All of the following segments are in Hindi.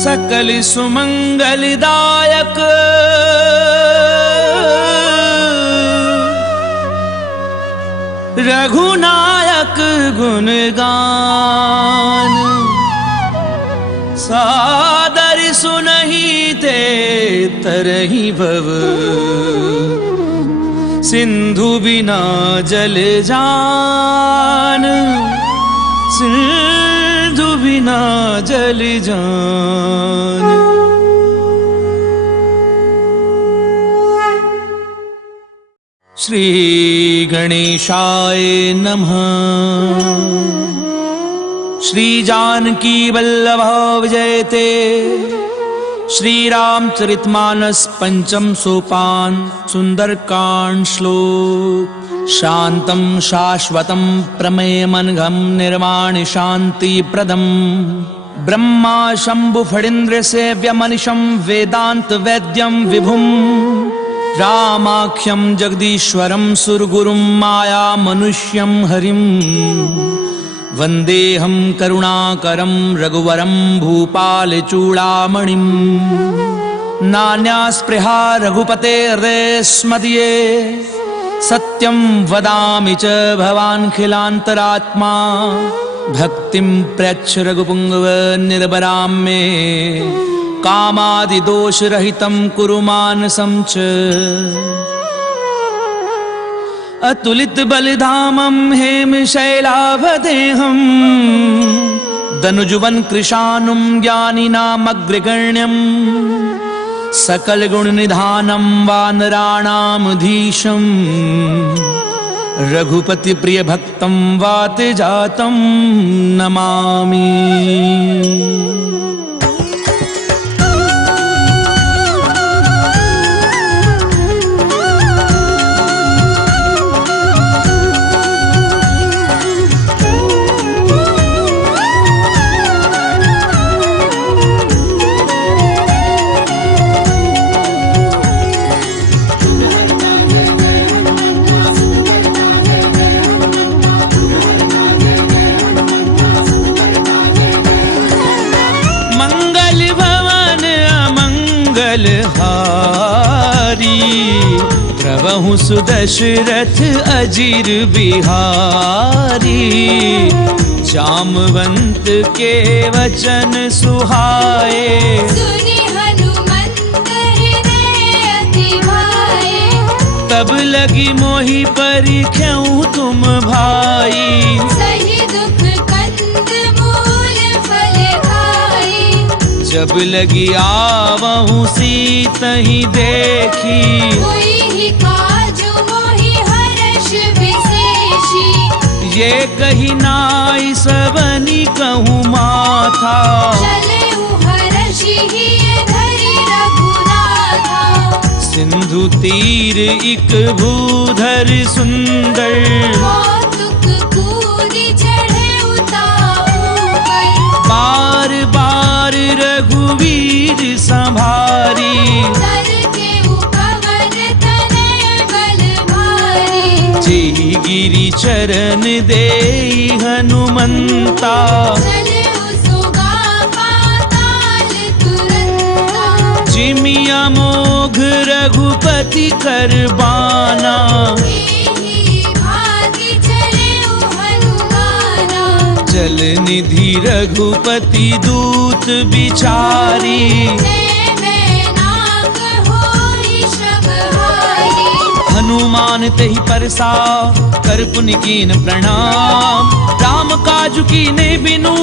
सकल सुमंगलदायक रघुनायक गुणगान सादर सुनहि ते तरहि भव सिंधु बिना जल जान सिंधु बिना जल जान। श्री गणेशाय नमः। श्री जानकी वल्लभ विजयते। श्री रामचरितमानस पंचम सोपान सुंदरकांड श्लोक। शांतं शाश्वतं प्रमेयमनघं निर्वाणि शांति प्रदम ब्रह्मा शंभु फणीन्द्र सेव्यमनिशं वेदांत वैद्यं विभुं रामाख्यं जगदीश्वरं सुरगुरुं माया मनुष्यं हरिं वन्देऽहं करुणाकरं रघुवरं भूपालचूडामणिं। नान्यास्पृहा रघुपते हृदयस्मदीये सत्यं वदामि च भवान्खिलान्तरात्मा भक्तिं प्रयच्छ रघुपुङ्गव निर्भरां मे कामादिदोषरहितं कुरु मानसं च। अतुलितबलधामं हेमशैलावदेहं दनुजुवन कृशानुं ज्ञानिनामग्रगण्यं सकल गुण निधानं वानराणामधीशं रघुपति प्रिय भक्तं वातजातं नमामि। प्रभु सुदशरथ अजीर बिहारी जामवंत के वचन सुहाए सुनि हनुमंत हृदय अति भाए। तब लगी मोहि परिख्यऊ तुम भाई सही दुख कंद मूल फल खाए। जब लगी आवहु सीतहि देखी कोई ही काजु मोहि हर्ष विशेषी। ये कही नाई सबनी कहूँ माथा चलेउ हर्षि हिय धरि रघुनाथा। सिंधु तीर इक भूधर सुंदर कौतुक कूदि चढ़ेउ ताऊ पर। बार बार रघुवीर संभारी तर केउ पवन तनय बल भारी। जेहि गिरि चरण देई हनुमंता चलेउ सुगा पाताल तुरंता। जिमिया मोघ रघुपति कर बाना एहि भाति चलेउ हनुमाना। जल निधि रघुपति दूत बिचारी नाक होई श्रमहारी। हनुमान तेहि परसा कर पुनि कीन प्रणाम राम काजु कीने बिनु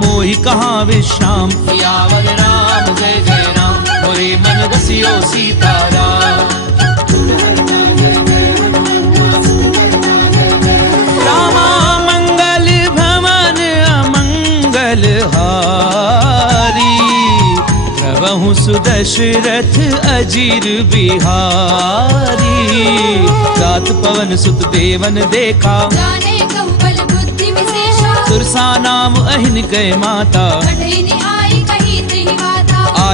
मोहि कहाँ विश्राम। सियावर राम जय जय राम मोरे मन बसियो सीताराम। रामा मंगल भवन अमंगल हारी प्रभु सुदशरथ अजीर बिहारी। रात पवन सुत देवन देखा जाने कहु बल बुद्धि विशेषा। सुरसा नाम अहिन कै माता कठिन आई कही त्रिहि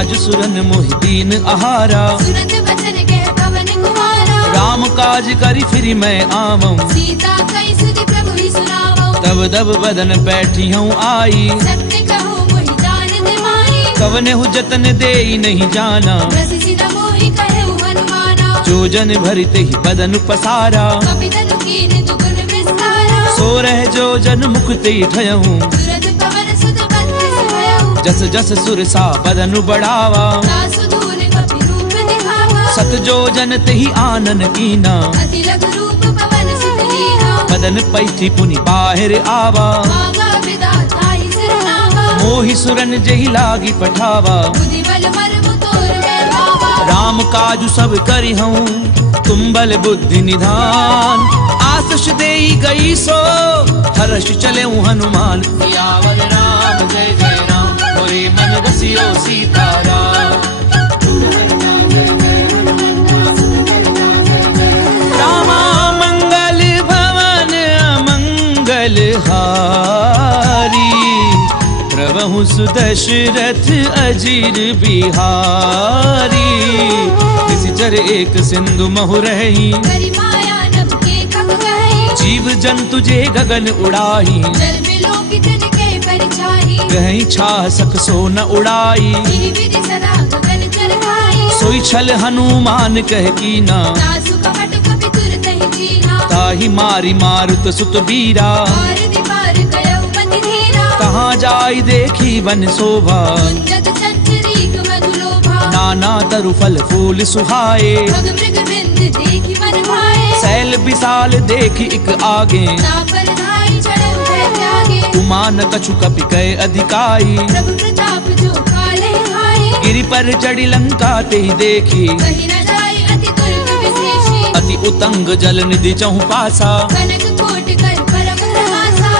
काज सुरन मोहि दीन आहारा। सुनत बचन कह पवन कुमारा। राम काज करी फिर मैं आवऊं, सीता कई सुधि प्रभु ही सुनावो। तब दब बदन बैठी हूँ आई। सत्य कहो मोहि जान माही। कवने हु जतन देई नहीं जाना, रस सिन मोहि कहु हनुमाना। जो जन भरित ही बदन पसारा। कपि तनु कीन दुगुन विस्तारा। सो रह जो जन मुख ते ठयहूँ, तुरत पवन सुत बत्तीस भयउ। जस जस सुर सा बदन बढ़ावा। दासु दूर कपि रूप दिखावा। सत जो जन तेहि आनन कीना, अति लघु रूप पवन सुत लीना। बदन पैठी पुनि बाहिर आवा। आगा विधाता ही सिरनावा। मोहि सुरन जेहि लागी पठावा। बुद्धि बल मर्म तोर में भावा। राम काजु सब करी हूँ, तुम बल बुद्धि निधान। आशीष देई गई सो, हर्ष चले हनुमान। सियावर राम जय जय राम, मोरे मन रसियो सीताराम। रामा मंगल भवन अमंगल हारी, प्रभु सुदशरथ अजीर बिहारी। निश्चर एक सिंधु महु रही, करि माया नभ के कब कहि। जीव जंतु जे गगन उड़ाही। जल बिलो कितन के परिछाई। कहीं छा सक सो न उड़ाई। इहि विधि सदा गगन चरखाई। सोई छल हनुमान कह कीना, दासु कपट कपि तुरत ही कीना। ताहि मारी मारुत सुत बीरा। पार दीपार कयउ मति धीरा। कहाँ जाई देखी वन शोभा, कुंजत चंचरीक मधु लोभा। नाना तरु फल फूल सुहाए। भग मृग बिंद देखि मन भाए। सैल विशाल देखी एक आगे, तापर धाई चढ़उ भय त्यागे। उमान कछु कपि कय अधिकाई। प्रभु प्रताप जो काले हाय। गिरि पर चढ़ी लंका ते देखी, कहि न जाय अति दुर्ग विशेषी। अति उतंग जल निधि चहु पासा। कनक कोट कर परम प्रहासा।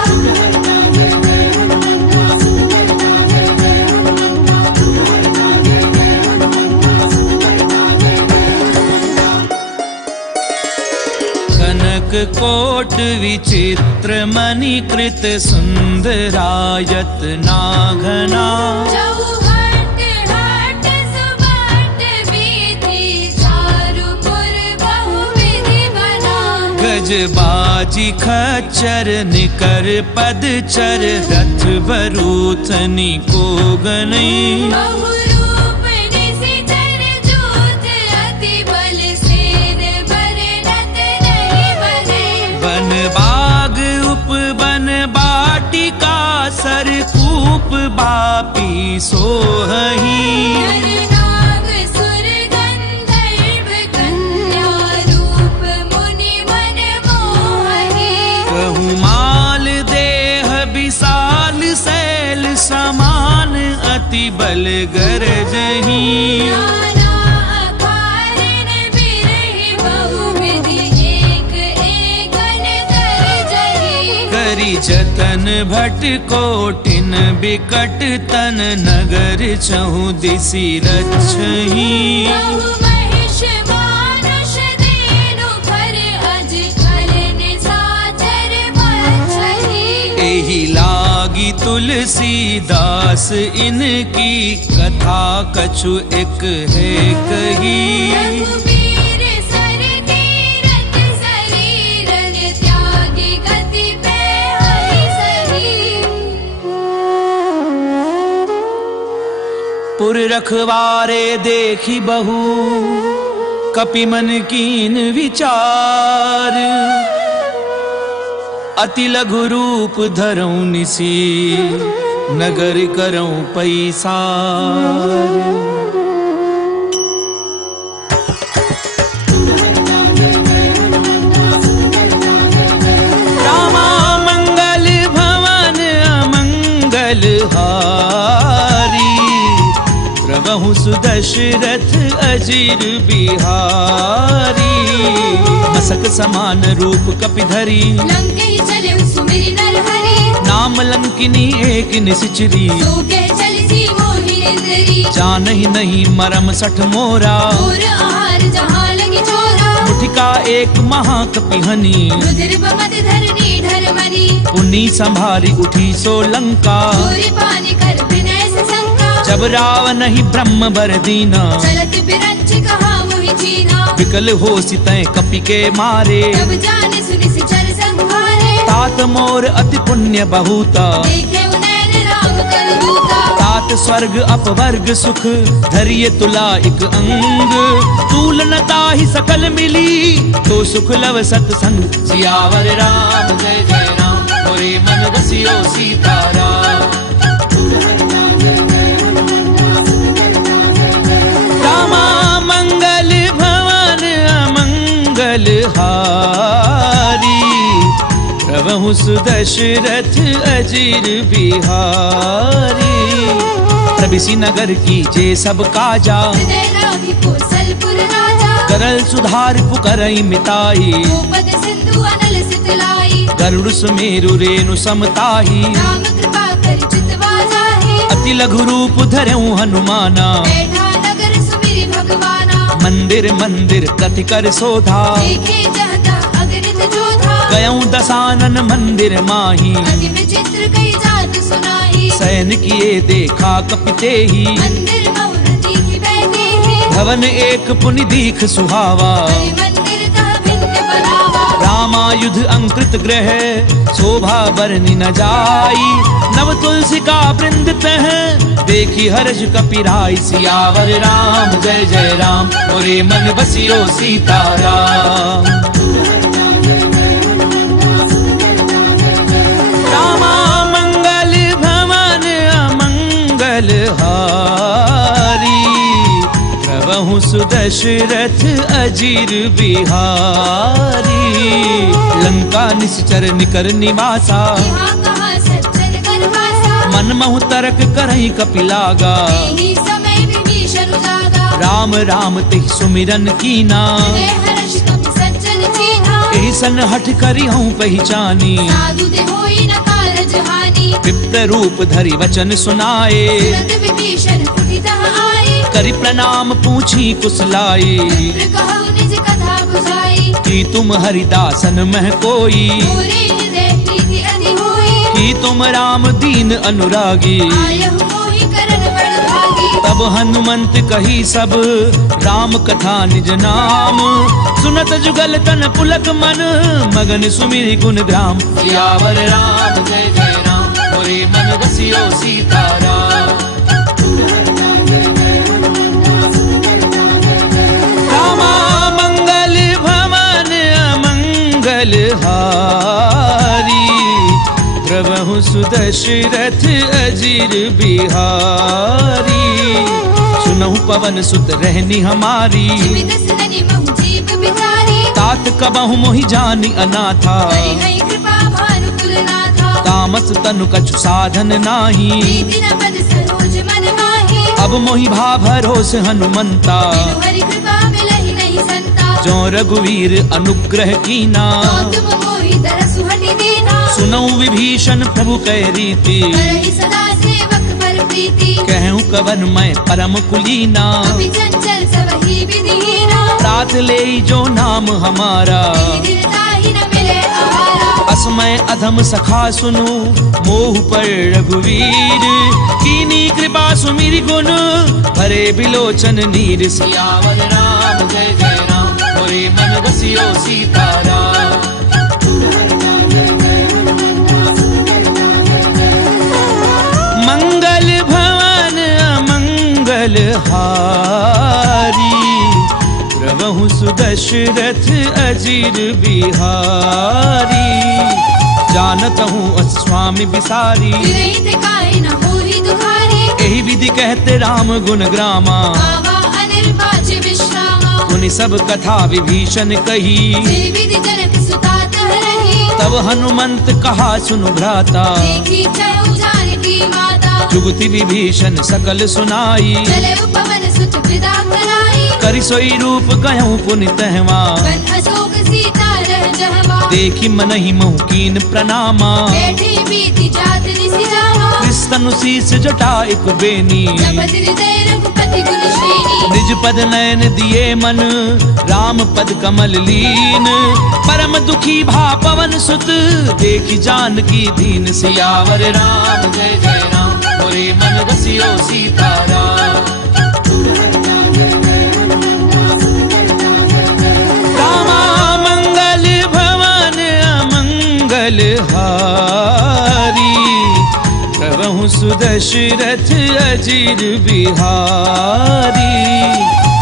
कनक कोट विचित्र मणिकृत सुंदरायत नाघना। चौहट हट सुबट विधि चारु पुर बहुविधि बना। गजबाजी खच्चर निकर पदचर, रथ बरूथनी को गनई। बहुरूप निशिचर जूथ अति बल सेन बरनत नहीं बने। वन बाग उपवन बाटिका, सर कूप बापी सोहही। नर नाग सुर गंधर्व कन्या, रूप मुनि मन मोहि। कहूँ माल देह विशाल, शैल समान अति बल गरजही। नाना अकारण बिरहि बहुविधि, एक एकन करजहि। करी जतन भट कोटिन बिकट तन, नगर चहु दिसि रक्षही। बहु महिष मानुष देनु खर, अज खर निशाचर बछहि। एहि लागी तुलसीदास, इनकी कथा कछु एक है कही। रघुबीर सर तीरथ शरीरन, त्यागी गति पे हरि सही। पुर रखवारे देखी बहु, कपि मन कीन विचार। अति लघु रूप धरऊं निसी, नगर करऊं पैसार। रामा मंगल भवन अमंगल हारी, प्रभु सुदशरथ अजीर बिहारी। मसक समान रूप कपिधरी, लंकेहि चले सुमिरि नरहरि। नाम लंकिनी एक निसिचरी। सो कह चलिसि मोहि निंदरी। जानहि नहीं मरम सठ मोरा, और आहार जहाँ लगी चोरा। मुठिका एक महाकपिहनी, रुधिर बमत धरनी धरमनी। पुनि संभारी उठी सो लंका। चोरी पानी कर विनय से शंका। जब रावण ही ब्रह्म बर दीना, चलत बिरंच कहा मोहि चीना। विकल हो सितै कपि के मारे, तब जाने सुनि सिचर संहारे। तात मोर अति पुण्य बहुता, देखे उनैन राम कर दूता। तात स्वर्ग अपवर्ग सुख, धरिय तुला एक अंग। तूल न ताहि सकल मिली, तो सुख लव सतसंग। सियावर राम जय जय राम, मोरे मन बसियो सीताराम। रामा मंगल भवन अमंगल हारी, प्रभु सुदशरथ अजीर बिहारी। प्रबिसी नगर की जे सब काजा, हृदय राखी कौशलपुर राजा। करल सुधार पुकरई मिताई, गोपद सिंधु अनल सितलाई। गरुड़ सुमेरु रेणु समताही, राम कृपा कर चितवा जाहे। अति लघु रूप धरऊं हनुमाना, बैठा नगर सुमिरि भगवाना। मंदिर मंदिर कति कर शोधा, देखे जहता अगणित जोधा। गयऊं दसानन मंदिर माही, अति विचित्र कई जात सुनाई। सैन किए देखा कपिते ही, मंदिर बहुरती की बैठे हैं। भवन एक पुनि दीख सुहावा। हरि मंदिर कह भिन्न बनावा। रामायुध अंकृत ग्रह, शोभा बरनि न जाई। नव तुलसी का वृंद तह, देखी हर्ष कपिराई। सियावर राम जय जय राम, मोरे मन बसियो सीताराम। रामा मंगल भवन अमंगल हारी, प्रभु सुदशरथ अजीर बिहारी। लंका निश्चर निकर निवासा, यहाँ कहाँ सज्जन कर वासा। मन महु तरक करई कपिलागा। यही समय विभीषण उजागा। राम राम तिहि सुमिरन कीना, हृदय हर्ष कपि सज्जन चीन्हा। एहि सन हठ करी हूँ पहचानी। साधु ते होई न कारज हानि। विप्र रूप धरि वचन सुनाए, तुरंत विभीषण उठि तहाँ आए। करि प्रणाम पूछी कुशलाई। मित्र कहु निज कथा बुझाई। कि तुम हरिदासन मह कोई, मोरे हृदय प्रीति अति होई। कि तुम राम दीन अनुरागी। आयहु मोहि करन बड़ भागी। तब हनुमंत कही सब, राम कथा निज नाम। सुनत जुगल तन पुलक मन, मगन सुमिरि गुण ग्राम। सियावर राम जय जय राम, मोरे मन बसियो सीताराम। रामा मंगल भवन अमंगल हारी, प्रभु सुदशरथ अजीर बिहारी। सुनहु पवन सुत रहनी हमारी, जिमित सदनि महु जीव बिचारी। तात कबहु मोहि जानि अनाथा। परिहै कृपा भानु कुलनाथा। तामस तनु कछु साधन नाही, प्रीति न पद सरोज मन माही। अब मोहि भा भरोस हनुमंता। बिनु हरि कृपा मिलहि नहीं संता। जो रघुवीर अनुग्रह कीना, तो तुम मोहि दरसु हटि दीना। सुनऊ विभीषण प्रभु कह रीति। करहि सदा सेवक पर प्रीति। कहूँ कवन मैं परम कुलीना, कपि चंचल सबहि विधिहीना। रात ले जो नाम हमारा, दीर्घताहि न मिले आहारा। असमय अधम सखा सुनु, मोह पर रघुवीर। कीनी कृपा सुमिरि गुण, भरे बिलोचन नीर। सियावर राम जय जय राम, मोरे मन बसियो सीताराम। मंगल भवन अमंगल हारी, प्रभु सुदशरथ अजीर बिहारी। जानत हूँ स्वामी बिसारी, विरहित काहे न होहि दुखारी। एहि विधि कहते राम गुण ग्रामा। बाबा अनिर्वाच विश्रामा। मुनि सब कथा विभीषण कही, जे विधि जनक सुता तह रही। तब हनुमंत कहा सुनु भ्राता। देखी चहु जानकी माता। जुगति विभीषण सकल सुनाई, चले उपवन सुत विदा कराई। करि सोई रूप गयऊं पुनि तहवा। वन अशोक सीता रह जहवा। देखी मनहि महु कीन प्रणामा। बैठे बीती जात निसि जावा। कृष्ण शीस जटा एक बेनी, जपत हृदय रघुपति गुण श्रेणी। निज पद नयन दिए मन, राम पद कमल लीन। परम दुखी भा पवन सुत, देखी जानकी दीन। सियावर राम जय जय राम, मोरे मन रसियो सीताराम। रामा मंगल भवन अमंगल हारी, प्रभु सुदशरथ अजीर बिहारी।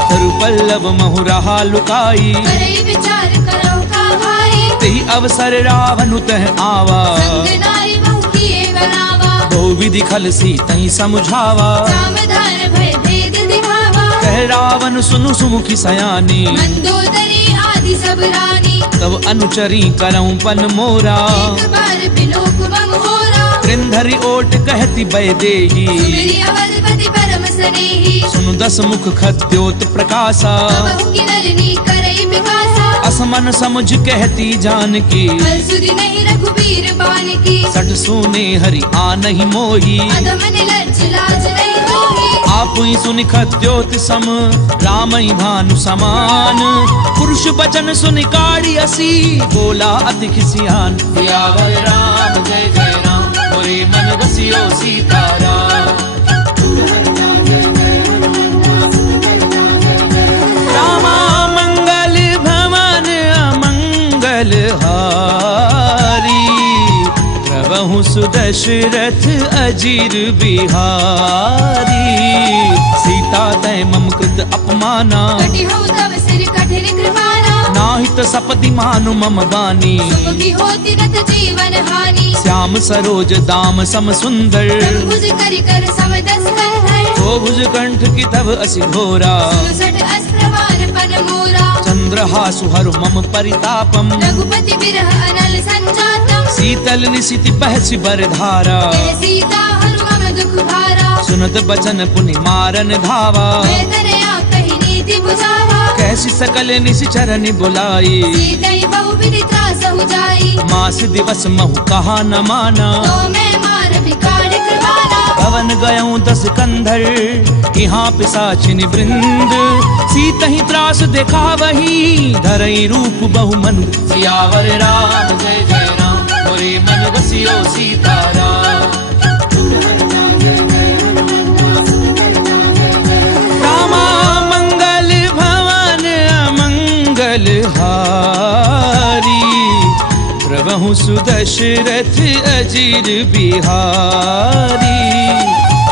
तरु पल्लव महु रहा लुकाई, करे विचार करो कहाई। तेहि अवसर रावण तह आवा, संग नारी बहु किए बनावा। बहु विधि खल सी तहि समझावा, सावधान भय भेद दिखावा। कह रावण सुनु सुमुखी सयानी, मंदोदरी आदि सब रानी। तब अनुचरी करऊं पन मोरा, एक बार बिलोक मम होरा। त्रिंधरी ओट कहती बय देही, सुमिरि अवधपति परम स्नेही। सुनु दस मुख खद्योत प्रकाशा, बहु की नलिनी करई विकासा। असमन समुझ कहती जानकी, फल सुधि नहीं रघुबीर बान की। सठ सुने हरि आनहि मोही, अधम निलज्ज लाज नहीं तोही। आपुई सुनि खद्योत सम रामई भानु समान। पुरुष बचन सुनि काढ़ी असी, बोला अति खिसियान। सियावर राम जय जय राम, मोरे मन रसियो सीताराम। रामा मंगल भवन अमंगल हारी, प्रभु सुदशरथ अजीर बिहारी। सीता तय मम कृत अपमाना, कटि हऊ तव सिर कठिन कृपाना। नाहित सपति मानु मम बानी। सुमुखी होती नत जीवन हानि। श्याम सरोज दाम सम सुंदर, भुज करि कर सम दस कंधर। तो भुज कंठ की तब असि घोरा। 69 अस्त्रवान पन मोरा। चंद्रहासु हरु मम परितापम, रघुपति बिरह अनल संजातम। शीतल निशिति बहसि बरधारा। जय सीता हरु मम दुख भारा। सुनत बचन पुनि मारन धावा, मैं तनया कहि नीति बुझावा। कैसी सकल निशिचरनि बुलाई। सीतई बहु विधि त्रासहु जाई। मास दिवस महु कहा न माना, तो मैं मार बिगाड़ कृपाना। भवन गयऊं 10 कंधर, यहाँ पिशाचिनि वृंद। सीतहि त्रास देखा वही, धरई रूप बहु मन। सियावर राम जय जय राम, मोरे मन रसियो सीताराम। रामा मंगल भवन अमंगल हारी, प्रभु सुदशरथ अजीर बिहारी।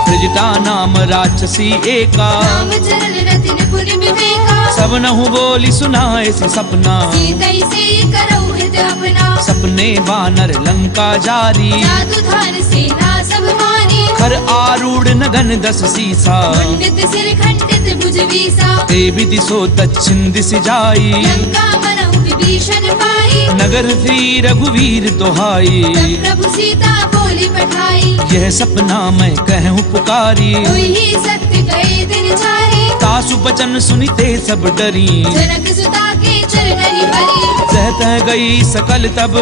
त्रिजटा नाम राक्षसी एका, राम चरण रतिन पुनि विवेका। सब नहु बोली सुनाए से सपना। सीतई से करऊ हित अपना। सपने वानर लंका जारी, जादू धार सेना सब मानी। खर आरूढ़ नगन 10 सीसा। खंडित सिर खंडित भुज वीसा। ते विधि सो दक्षिण दिशि जाई, लंका मनहु विभीषण पाई। नगर श्री रघुवीर दोहाई। तब प्रभु सीता बोली पठाई। यह सपना मैं कहूँ पुकारी, ही सत्य गए दिन चारी। तासु बचन सुनिते सब डरी। जनक सुता के चरणनि परी। सहत गई सकल तब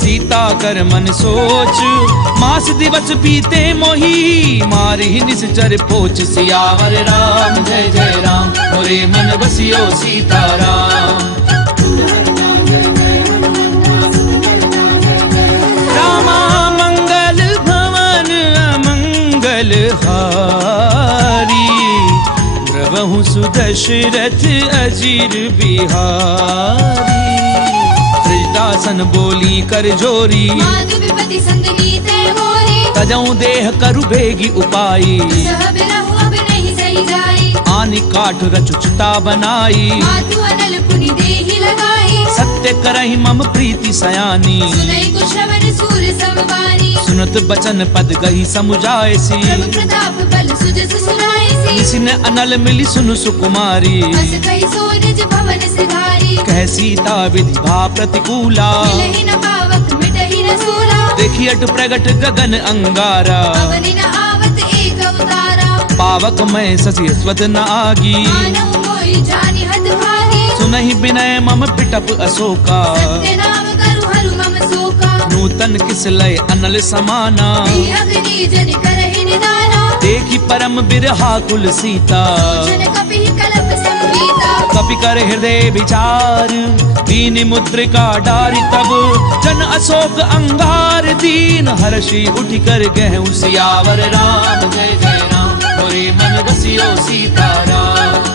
सीता कर मन सोच। मास दिवस बीते मोही, मारी निश्चर पोच। सियावर राम जय जय राम, मोरे मन बसियो सीताराम। रामा मंगल भवन अमंगल हारी, प्रभु सुदशरथ अजीर बिहारी। त्रिजटासन बोली कर जोरी, माधु विपति संग नीते मोरी। तजऊ देह करु बेगी उपाई। सह बिरहु अब नहीं सही जाई। आनि काठ रचुचता बनाई। मातु अनल पुनि देहि लगाई। सत्य करहि मम प्रीति सयानी। सुनई कुश्रवण सूर समवानी। सुनत बचन पद गही समुझायसी। प्रभु प्रताप बल सुजस सुनाईसी। निसिन अनल मिली सुनु सुकुमारी। अस कहि सो निज भवन सिधारी। कह सीता विधि भा प्रतिकूला। मिलहि न पावक मिटहि न सूला। देखी अट प्रगट गगन अंगारा। पवनि न आवत एक अवतारा। पावक मैं ससी स्वद न आगी। मानहु मोहि जानि हत भागी। सुनहि विनय मम पिटप अशोका। सत्य नाम करु हरु मम शोका। नूतन किस लय अनल समाना। देहि अग्नि जनि करहि निदाना। देखी परम बिरहा कुल सीता। जन कपिहि कलप संगीता। कपि कर हृदय विचार, दीन मुद्रिका डारी तब जन अशोक अंगार। दीन हर्षि उठ कर गहु सियावर राम, जय जय राम मोरे मन रसियो सीताराम।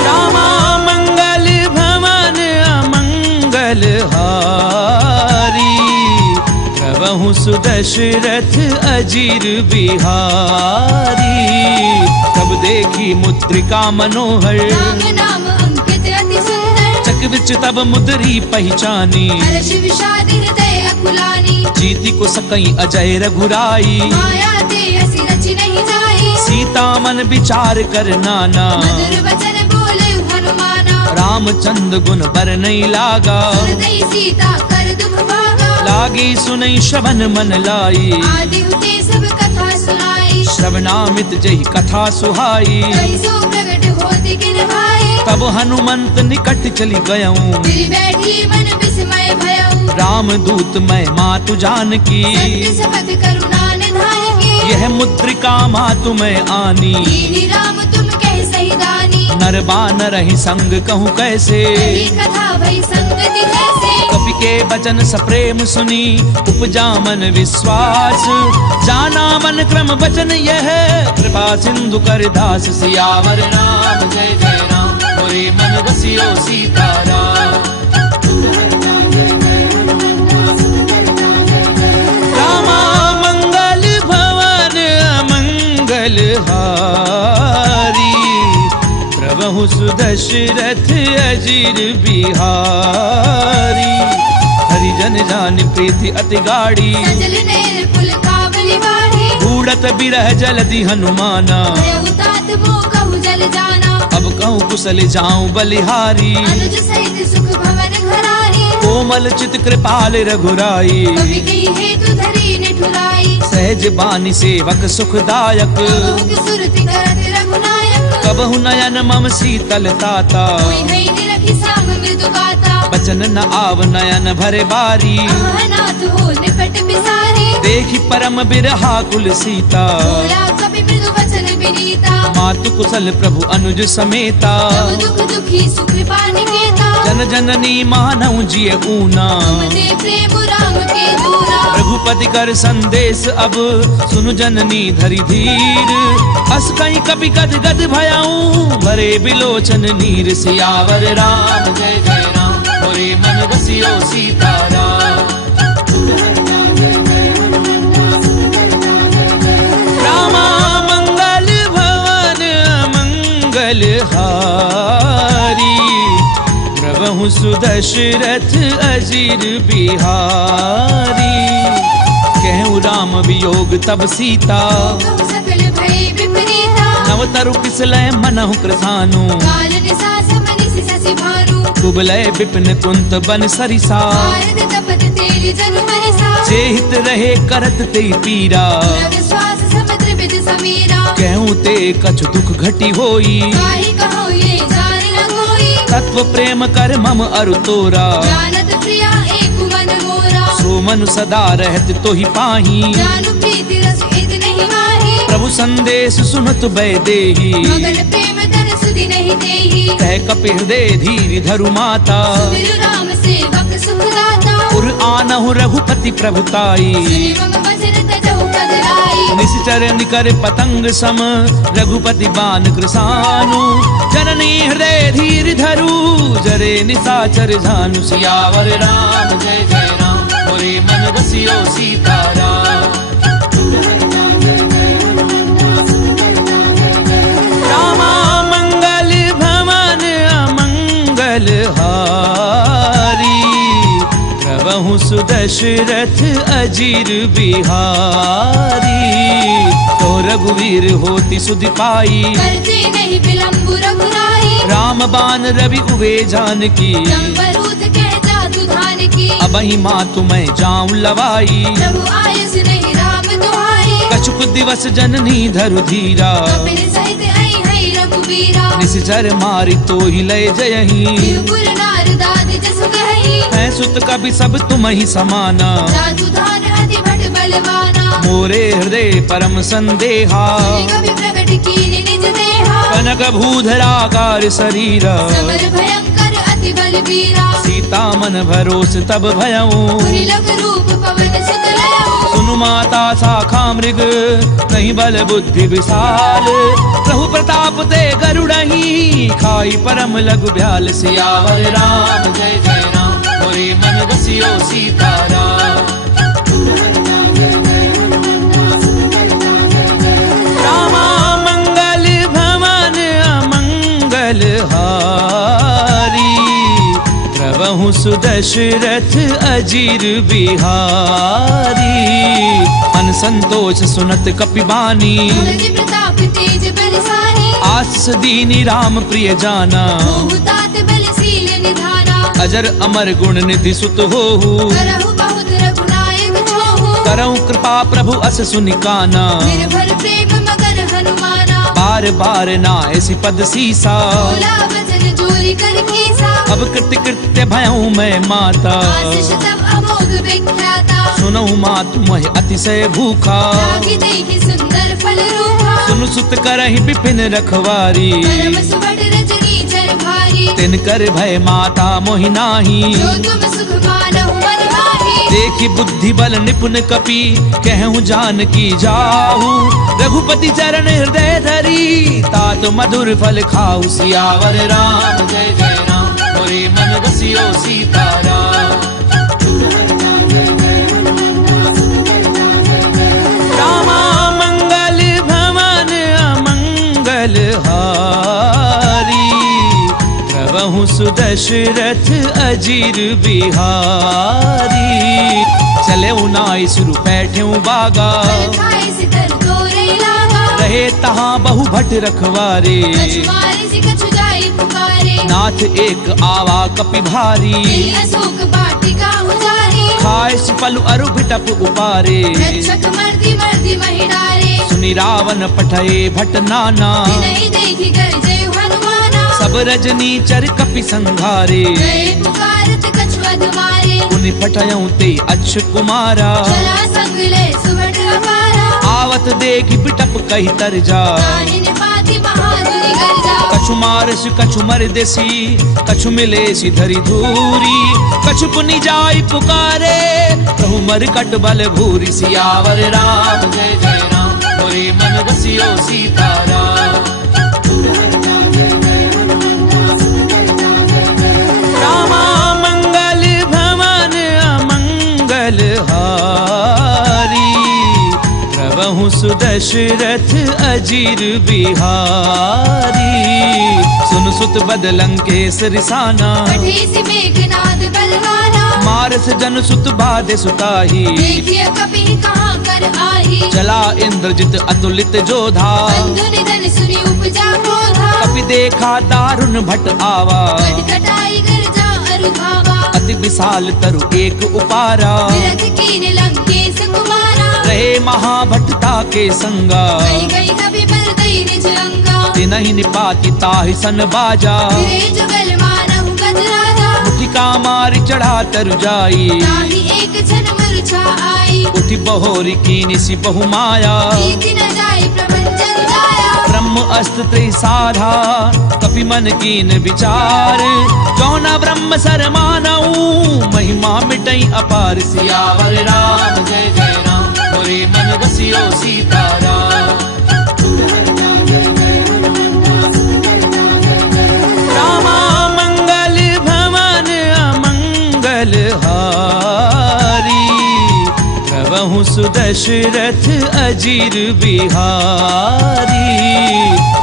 रामा मंगल भवन अमंगल हारी, प्रभु सुदशरथ अजीर बिहारी। तब देखी मुद्रिका मनोहर, राम नाम अंकित अति सुंदर। चक विच तब मुद्री पहचानी, हर्ष विषाद हृदय अकुलानी। जीति को सकई अजय रघुराई, माया ते असि रचि नहीं जाई। सीता मन विचार कर नाना, मधुर वचन बोले हनुमाना। रामचंद्र गुण बर नहीं लागा, सुरदई सीता कर दुख भागा। लागी सुनई श्रवण मन लाई, आदि हुते सब कथा सुनाई। श्रवणामित जही कथा सुहाई। कई सो प्रगट होति किन भाई, तब हनुमंत निकट चली गयऊं, फिर बैठी मन विस्मय भयऊ। राम दूत मैं मातु जानकी, सत्य शपथ करुणा निधान की। यह मुद्रिका मातु मैं आनी। दीनी राम तुम कह सही दानी, नर बानर ही संग कहूँ कैसे, कही कथा भई संगति जैसे। कपि के वचन सप्रेम सुनी, उपजा मन विश्वास। जाना मन क्रम वचन यह, कृपा सिंधु कर दास। सियावर राम जय जय राम मोरे मन रसियो सीताराम। रामा मंगल भवन अमंगल हारी, प्रभु सुदशरथ अजीर बिहारी। हरिजन जान प्रीति अति गाड़ी, सजल नैन पुल काबली बाढ़ी। बूढ़त बिरह जलधि हनुमाना, भयउ तात मोह कहु जल जाना। अब कहूँ कुशल जाऊं बलिहारी। अनुज सहित सुख भवन घरारी, कोमल चित कृपाल रघुराई। कवि कही हेतु धरी निठुराई। सहज बानी सेवक सुखदायक, कबहु की सुरति करत रघुनायक। कबहु नयन मम शीतल ताता। कोई नहीं निरखी साम मृदु गाता। बचन न आव नयन भरे बारी, अनाथ हो निकट बिसारी। देखी परम बिरहा कुल सीता। बोला कवि मृदु वचन विनीता। मातु कुशल प्रभु अनुज समेता। प्रभु दुख दुखी सुकृपा निकेता। जन जननी मानव जिय ऊना, तुमने प्रेम राम के दूरा। रघुपति कर संदेश अब सुनु जननी धरि धीर। अस कहीं कभी गद गद भयाऊं, भरे बिलोचन नीर। सियावर राम जय जय राम मोरे मन रसियो सीताराम। रामा मंगल भवन मंगल हारी, प्रभु सुदशरथ अजीर बिहारी। कहूँ राम वियोग तब सीता, कहु सकल भय विपरीता। नव तरु पिसलय मनहु कृतानु। काल निसा समनिसि शशि भानु। कुबलय विपिन कुंत बन सरिसा। भारत तपत तेरि जनु मरिसा। जेहित रहे करत ते पीरा, विश्वास समुद्र विद समीरा। कहूँ ते कछु दुख घटी होई। काहि कहो ये जान न कोई, तत्व प्रेम कर मम अरु तोरा। जानत प्रिया एक मन मोरा। सो मनु सदा रहत तो ही पाही, जानू प्रीति रस इत नहीं माही। प्रभु संदेश सुनत बै देही। मगन प्रेम धन सुधि नहीं देही। कह कपि हृदय धीर धरु माता। सुमिरु राम सेवक सुखदाता। उर आनहु रघुपति प्रभुताई। सुनि मम वचन तजहु पद लाई। निश्चर निकर पतंग सम, रघुपति बान कृसानु। जननी हृदय धीर धरु, जरे निशाचर झानु। सियावर राम जय जय राम मोरे मन रसियो सीताराम। रामा मंगल भवन अमंगल हारी, प्रभु सुदशरथ अजीर बिहारी। तो रघुवीर होति सुधि पाई, करते नहीं विलंबु रघुराई। राम बान रवि उवे जानकी। चंपरूत कह जातु धान की। अबहि मातु मैं जाऊं लवाई। प्रभु आयुष नहीं राम दुहाई। कछुक दिवस जननी धरु धीरा। कपिल सहित आई हई रघुबीरा। निश्चर मारि तो ही लय जयही। त्रिपुर नारदादि जसु गहई। है सुत कभी सब तुम ही समाना। जातु धान अति भट बलवाना। मोरे हृदय परम संदेहा। कभी प्रगट प्रकट कीन निज देहा कनक भूधराकार शरीरा समर भयंकर अति बलबीरा सीता मन भरोस तब भयऊ पुरी लग रूप पवन सुत लयऊ सुनु माता शाखा मृग नहीं बल बुद्धि विशाल प्रभु प्रताप ते गरुड़ही खाई परम लघु भ्याल सियावर राम जय जय राम मोरे मन बसियो सीताराम रामा मंगल भवन अमंगल हारी प्रभु सुदशरथ अजीर बिहारी मन संतोष सुनत कपिबानी तुलज प्रताप तेज बलसानी आस दीनी राम प्रिय जाना तात बलशील निधाना अजर अमर गुण निधि सुत होहु करहु बहुत रघुनायक छोहु करहु कृपा प्रभु अस सुनिकाना निर्भर प्रेम मगन हनुमाना बार बार नायसि पद सीसा बोला वचन जोरी कर कीसा अब कृत्य कृत्य भयऊ मैं माता आशीष तब अमोघ विख्याता सुनहु मातु मह अतिशय भूखा लागी देखि सुंदर फल रूपा सुनु सुत करहि विपिन रखवारी परम सुबट रजनी चर भारी तिन कर भय माता मोहि नाही जो तुम सुख मानहु मन माही देखि बुद्धि बल निपुण कपि कहूँ जान की जाहू रघुपति चरण हृदय धरी तात मधुर फल खाऊ सियावर राम जय जय राम मोरे मन बसियो सीताराम रामा मंगल भवन अमंगल हारी प्रभु सुदशरथ अजीर बिहारी चले उनाई सुरु बैठे बागा खाए सितर तोरे लागा रहे तहाँ बहु भट रखवारे कछु मारे से कछु जाए पुकारे नाथ एक आवा कपि भारी दिल अशोक वाटिका उजारी खाए पलु अरु भिटप उपारे रक्षक मर्दी मर्दी महिडारे सुनि रावण पठये भट नाना नहीं देखी कर जय हनुमाना सब रजनी चर कपि संघारे गए पुकारत कछु अधमारे उनि पठयऊ ते अच्छ कुमारा चला संग ले सुबट अपारा आवत देखि बिटप कही तर जा काहिन पाति बहादुरी गर्जा कछु मारस कछु मर देसी कछु मिले सी धरी धूरी कछु पुनि जाई पुकारे प्रभु मर कट बल भूरी सियावर राम जय जय राम मोरे मन बसियो सीताराम रामा मंगल भवन अमंगल हारी प्रभु सुदशरथ अजीर बिहारी सुन सुत बदलंकेश रिसाना कठेसी मेघनाद बलवाना मारस जन सुत बाधे सुताही देखिए कपि कहाँ कर आही चला इंद्रजित अतुलित जोधा बंधु निधन सुनी उपजा क्रोधा कपि देखा दारुण भट आवा कटकटाई गर्जा अरु धावा अति विशाल तरु एक उपारा विरथ कीन लंकेश कुमारा रहे महाभटता के संगा गई गई कपि बल दई निज अंगा तिनहि निपाति ताहि सन बाजा फिरे जुगल मानहु गजराजा मुठिका मारि चढ़ा तरु जाई ताहि एक क्षण मूर्छा आई उठि बहोरी कीनि सि बहु माया जीति न जाए प्रपंचन जाया ब्रह्म अस्त्र त्रिसाधा कपि मन कीन विचार जौना ब्रह्म सर मानऊ महिमा मिटई अपार सियावर राम जय जय राम मोरे मन बसियो सीताराम रामा मंगल भवन अमंगल हारी प्रभु सुदशरथ अजीर बिहारी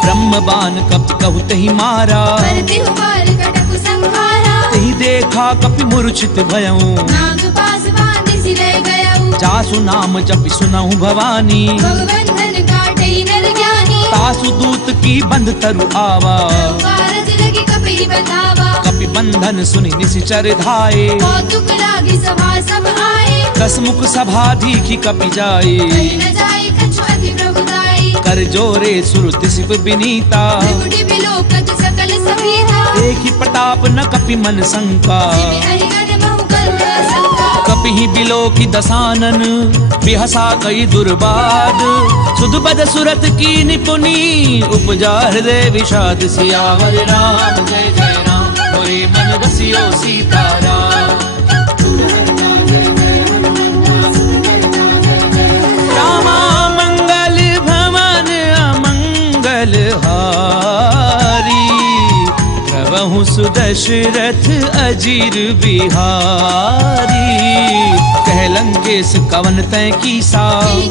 ब्रह्म बान कपि कहु तहि मारा परति हुबार कटक संहारा तहि देखा कपि मूर्छित भयऊ नाग पास बांधि सिले गयऊ जासु नाम जपि सुनहु भवानी भगवंधन काटई नर ज्ञानी तासु दूत की बंध तरु आवा कारज लगी कपि बतावा कपि बंधन सुनि निशिचर धाये कौतुक लागी सभा सब आए दस मुख सभा दीखि कपि जाए कहीं न जाए कछु अति प्रभुदाई कर जोरे सुर दिसिप बिनीता त्रिपुटी बिलोकत सकल सभीता देखि प्रताप न कपि मन शंका जिमि अहिगन बहु करुणा संका कपि बिलोकि दसानन बिहसा कई दुर्बाद सुध बद सुरत की निपुनी उपजा हृदय विषाद सियावर राम जय जय राम मोरे मन बसियो सीताराम रामा मंगल भवन अमंगल हारी प्रभु सुदशरथ अजीर बिहारी कह लंकेश कवन तय कीसा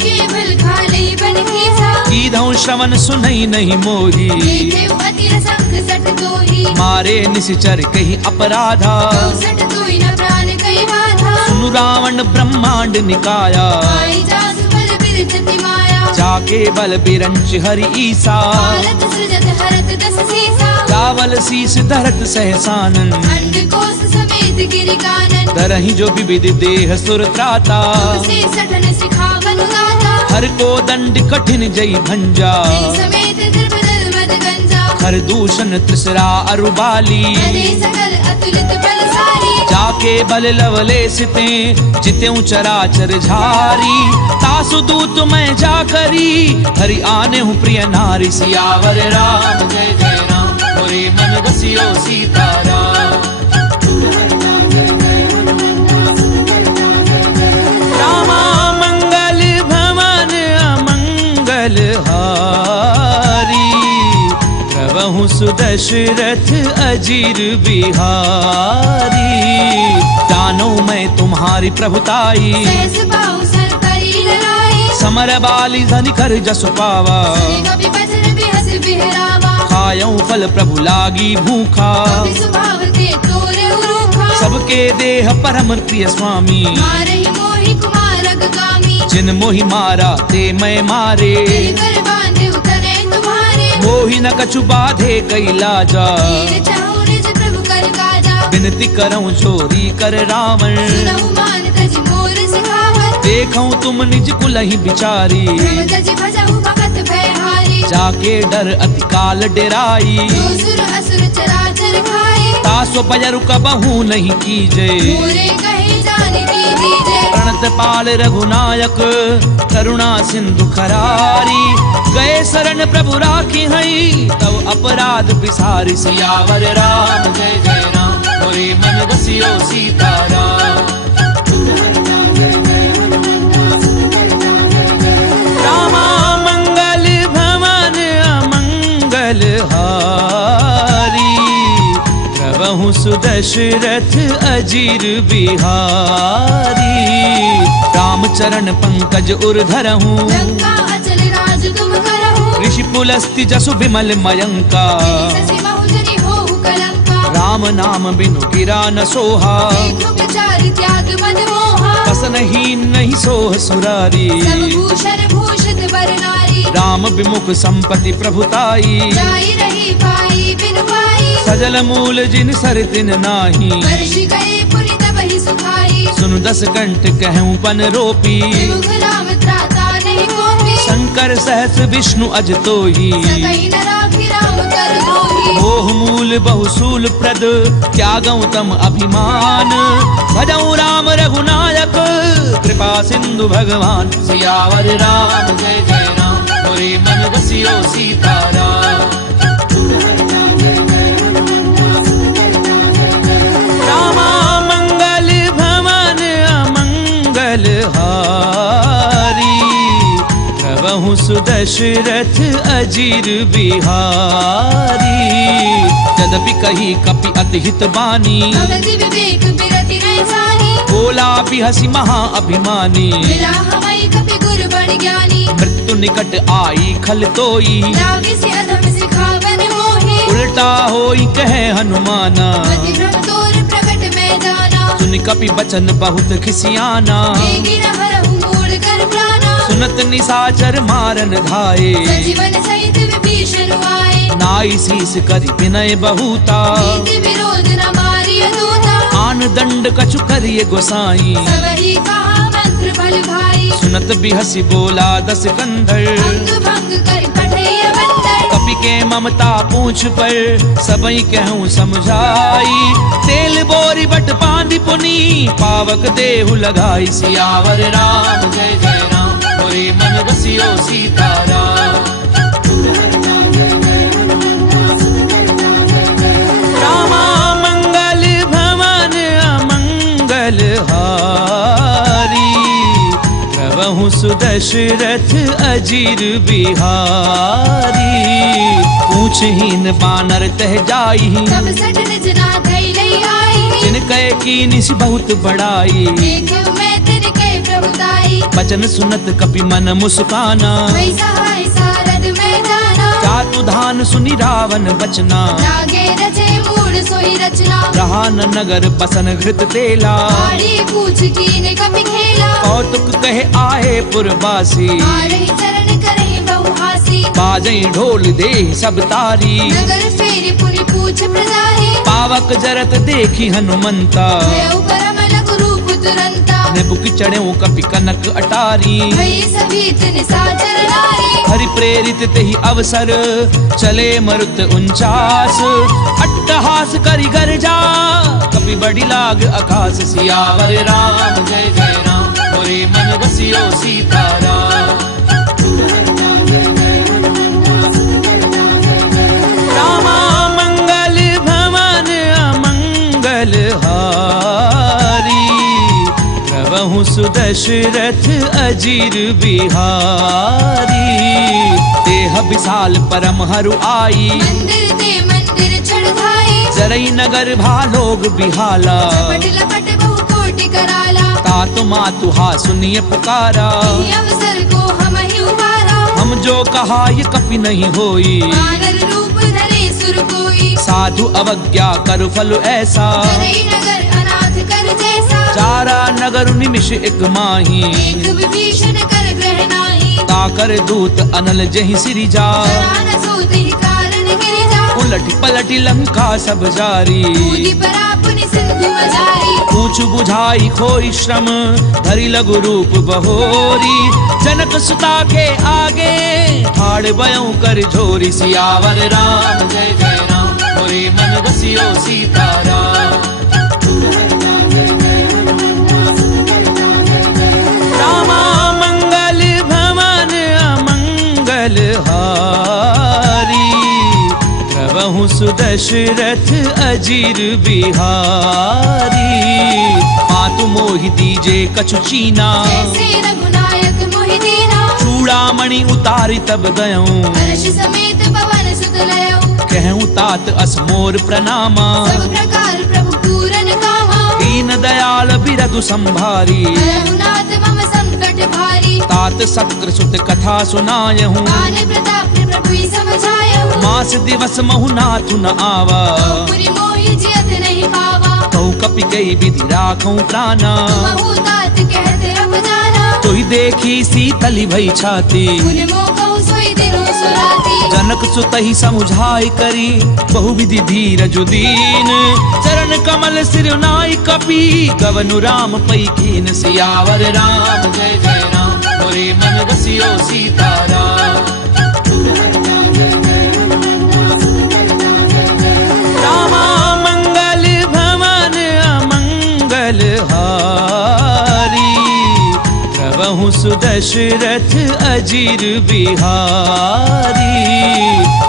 केवल खाले बन कीसा कीधौ श्रवण सुनई नहीं मोही देखे अति रसंख सट दोही मारे निश्चर कही अपराधा सट दोई न प्राण कई बाधा सुनु रावण ब्रह्मांड निकाया आई जासु बल बिरचति माया जाके बल बिरंच हरि ईसा भारत सृजत हरत दस सीसा चावल शीस धरत सहसानन अंड कोस समेत गिरि कानन दरहि जो विविध देह सुर त्राता से सठन सिखावन गाथा हर को दंड कठिन जय भंजा समेत द्रपदल मद गंजा हर दूषण त्रिसरा अरुबाली अरे सकल अतुलित बलशाली जाके बल लवले सिते जित्यों चराचर झारी तासु दूत मैं जा करी हरि आने हूँ प्रिय नारी सियावर राम जय जय राम मोरे मन बसियो सीताराम रामा मंगल भवन अमंगल हारी प्रभु सुदशरथ अजीर बिहारी जानो मैं तुम्हारी प्रभुताई सहस पाऊ सर करी लड़ाई समर बाली धनि कर जसु पावा कभी बचन बिहस बिहरावा खायऊ फल प्रभु लागी भूखा कभी स्वभाव ते तोरे उरूखा सबके देह परम प्रिय स्वामी मारहि मोहि कुमार अगगामी जिन मोहि मारा ते मैं मारे दिल कर बांधे उतरे तुम्हारे मोहि न कछु बाधे कैलाजा वीर चाहु निज प्रभु कर काजा विनती करऊं चोरी कर रावण सुनहु मान तज मोर सिखावत देखऊं तुम निज कुलहि बिचारी प्रभु तज भजहु भगत भयहारी जाके डर अति काल डेराई जो सुर असुर चराचर खाए तासो पयरु कबहू नहीं कीजे मोरे कहे जान दीजिए प्रणत पाल रघुनायक करुणा सिंधु खरारी गए शरण प्रभु राखी हई तब अपराध बिसारी सियावर राम जय जय राम मोरे मन बसियो सीताराम रामा मंगल भवन अमंगल हारी प्रभु सुदशरथ अजीर बिहारी रामचरण पंकज उर धरहूँ लंका अचल राज तुम करहु ऋषि पुलस्ति जसु विमल मयंका शशि बहुजनि होहु कलंका राम नाम बिनु गिरा न सोहा देखो विचार त्याग मद मोहा बसनहीन नहीं सोह सुरारी सब भूषण भूषित वर नारी राम विमुख संपत्ति प्रभुताई जाई रही पाई बिनु पाई सजल मूल जिन सर तिन नाही वर्ष गए पुनि तबहि सुखाई सुनु दस कंठ कहूँ पन रोपी मुख राम त्राता नहीं कोपी शंकर सहस विष्णु अज तोही सकई न राखी राम कर दोही मोह मूल बहुसूल प्रद त्यागौ तम अभिमान भजऊ राम रघुनायक कृपा सिंधु भगवान सियावर राम जय जय राम मोरे मन बसियो सीताराम रामा मंगल भवन अमंगल हारी प्रभु सुदशरथ अजीर बिहारी यद्यपि कही कपि अति हित बानी भगति विवेक बिरति नहीं सानी बोला भी हसी महा अभिमानी मिला हमाई कपि गुरु बड़ ज्ञानी मृत्यु निकट आई खल तोई लागे से अधम सिखावन मोहे उल्टा होई कहे हनुमाना मति भ्रम तोर प्रकट में जाना सुन कपि बचन बहुत खिसियाना देगी न हरहु मूढ़ कर प्राणा सुनत निसाचर मारन धाये सजीवन सहित विभीषण आए नाई शीस करि विनय बहुता नीति विरोध न मारिय दूता आन दंड कछु करिए गोसाई सबहि कहा मंत्र बल भाई सुनत बिहसी बोला दस कंधर अंग भंग कर पठैय बंदर कपि के ममता पूछ पर सबई कहूँ समझाई। तेल बोरी बट बांधी पुनी पावक देहु लगाई। सियावर राम जय जय राम मोरे मन रसियो सीताराम। रामा मंगल भवन अमंगल हारी प्रभु सुदशरथ अजीर बिहारी। पूछहीन बानर तह जाई सब सठ निज ना धई लई आई। जिन कह की निस बहुत बड़ाई। देख मैं तिन के प्रभुताई। बचन सुनत कपि मन मुस्काना। भई सहाय सारद में जाना। जातु धान सुनि रावण बचना। लागे रचे मूड सोई रचना। रहा न नगर बसन घृत तेला। आड़ी पूछ कीने कपि खेला। कौतुक कहे आए पुरवासी। आरही चरण करहि बहुहासी। बाजई ढोल दे सब तारी। नगर फेरी पुनि पूछ प्रजाहि। पावक जरत देखी हनुमंता। भयउ परम लघु रूप तुरंता। निबुक चढ़ऊ कपि कनक अटारी। भई सभीत निसाचर नारी। हरि प्रेरित तेहि अवसर चले मरुत 49। अट्टहास करि गर्जा कपि बड़ी लाग आकाश। सियावर राम जय जय राम मोरे मन रसियो सीताराम। रामा मंगल भवन अमंगल हारी प्रभु सुदशरथ अजीर बिहारी। देह विशाल परम हरु आई। मंदिर ते मंदिर चढ़ाई। जरई नगर भालोग बिहाला। लपट लपट बहु कोटि कराला। तातु मातु हा सुनिए पुकारा। इहि अवसर को हम ही उबारा। हम जो कहा ये कपि नहीं होई। वानर रूप धरे सुर कोई। साधु अवज्ञा कर फल ऐसा। करई नगर अनाथ कर जैसा। चारा नगर निमिष एक माही। एक विभीषण कर ग्रह नाही। ताकर दूत अनल जहि सिरिजा। जरा न सोते ही कारण गिरिजा। उलट पलट लंका सब जारी। कूदी परा पुनि सिंधु मजारी। पूछ बुझाई खोई श्रम धरि लघु रूप बहोरी। जनक सुता के आगे हाड़ बयऊ कर झोरी। सियावर राम जय जय राम मोरे मन रसियो सीताराम। रामा मंगल भवन अमंगल हारी प्रभु सुदशरथ अजीर बिहारी। मातु मोहि दीजे कछु चीना। जैसे रघुनायक मोहि दीना। चूड़ामणि उतारी तब गयऊं। हर्ष समेत पवन सुत लयऊ। कहूँ तात असमोर प्रणामा। सब प्रकार प्रभु पूरन कामा। दीन दयाल बिरदु संभारी। रघुनाथ मम संकट भारी। तात सक्र सुत कथा सुनायहूँ। आने प्रताप प्रभु ही समझायहु। मास दिवस महु नाथु न आवा। पुरि मोहि जियत नहीं पावा। कहूँ कपि कई विधि राखूं प्राणा। महु तात कहत रब जाना। तोहि देखी सीतली भई छाती। पुनि मोह कहु सोई दिनो सुराती। जनक सुतहि समुझाई करी बहुविधि धीरजु दीन। चरण कमल सिर नाई कपि गवनु राम पई कीन। सियावर राम जय जय राम मोरे मन रसियो सीताराम। रामा मंगल भवन अमंगल हारी प्रभु सुदशरथ अजीर बिहारी।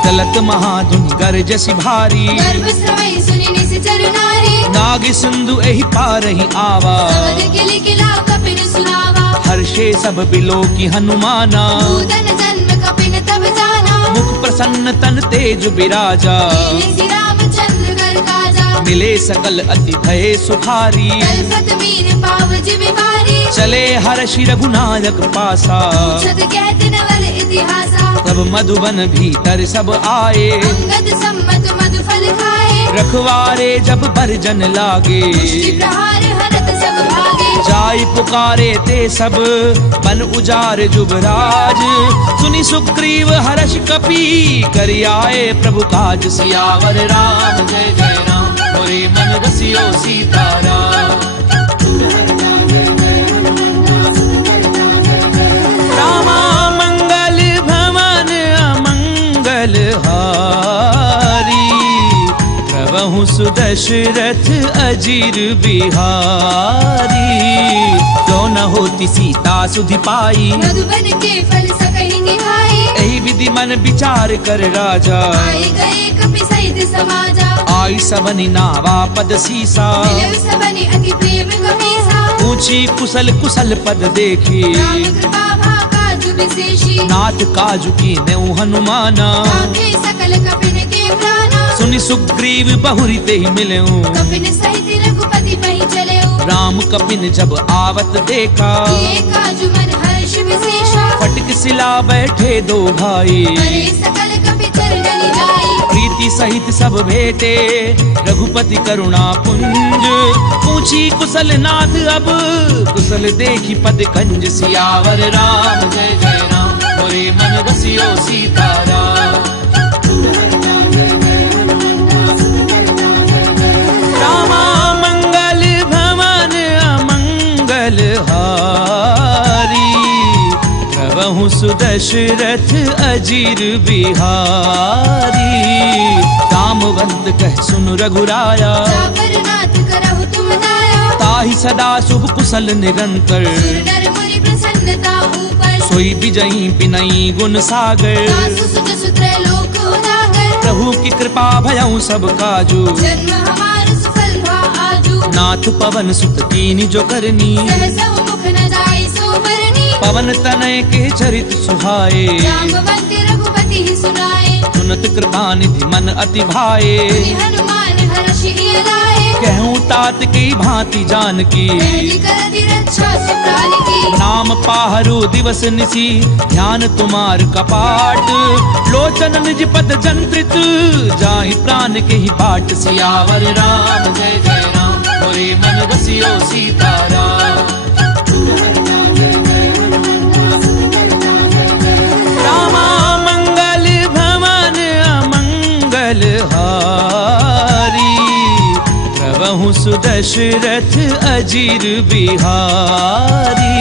चलत महाधुनि गरजसि भारी। गर्भ स्रवई सुनि निश्चर नारी। नाग सिंधु एहि पारहि आवा। सबद किलि किला कपिन सुनावा। हर्षे सब बिलो की हनुमाना। भूतन जन्म कपिन तब जाना। मुख प्रसन्न तन तेज बिराजा। लील्हि श्री रामचंद्र कर काजा। मिले सकल अति भय सुखारी। तलफत मीन पाव जिमि भारी। चले हर्षि रघुनायक पासा। पूछत कहत नवल इतिहासा। तब मधुबन भीतर सब आए। अंगद सम्मत मधु फल खाए। रखवारे जब बरजन लागे। मुष्टि प्रहार हरत सब भागे। जाय पुकारे ते सब बन उजार जुबराज। सुनि सुग्रीव हर्ष कपि करि आए प्रभु काज। सियावर राम जय जय राम मोरे मन रसियो सीताराम। रामा मंगल भवन अमंगल हारी सुदशरथ अजीर बिहारी। क्यों न होती सीता सुधि पाई, मधुबन के फल सकहि निभाई। यही विधि मन विचार कर राजा, आए गए कपि सहित समाजा। आई सबनि नावा पद सीसा, मिलव सबनि अति प्रेम गमीसा। ऊंची कुशल कुशल पद देखी, राम कृपा भा काजु विशेषी। नाथ काजु की नेउ हनुमाना। आंखे सकल कपिन के प्राणा। सुनि सुग्रीव बहुरी ते ही मिलेऊ, कपिन सहित रघुपति पहि चलेऊ। राम कपिन जब आवत देखा, किए काजु मन हर्ष विशेषा। फटक सिला बैठे दो भाई, करे सकल कपि चरणनि जाई। प्रीति सहित सब भेटे रघुपति करुणा पुंज। पूछी कुशल नाथ अब कुशल देखी पद कंज। सियावर राम जय जय राम, मोरे मन बसियो सीताराम। रामा मंगल भवन अमंगल हारी, प्रभु सुदशरथ अजीर बिहारी। रामवंत कह सुन रघुराया, जापर नाथ करहु तुम दाया। ताहि सदा शुभ कुशल निरंतर, सुर नर मुनि प्रसन्नता ऊपर। सोई बिजई बिनई गुण सागर। सासु सुत सुत्र लोक उजागर। प्रभु की कृपा भयउ सब काजू, जन्म हमार सुफल भा आजू। नाथ पवन सुत कीनी जो करनी। सहसा मुख न जाय सो बरनी। पवन तनय के चरित सुहाए, जामवंत रघुपति ही सुनाए। सुनत कृपा निधि मन अति भाए। मुनि हनुमान हर्षि लाए। कहूँ तात की भांति जानकी, पहली करति रक्षा सुप्राण की। नाम पाहरु दिवस निसी, ध्यान तुम्हार कपाट। लोचन निज पद जंत्रित, जाहि प्राण के ही बाट। सियावर राम जय जय राम, मोरे मन बसियो सीताराम। रामा मंगल भवन अमंगल हारी, प्रभु सुदशरथ अजीर बिहारी।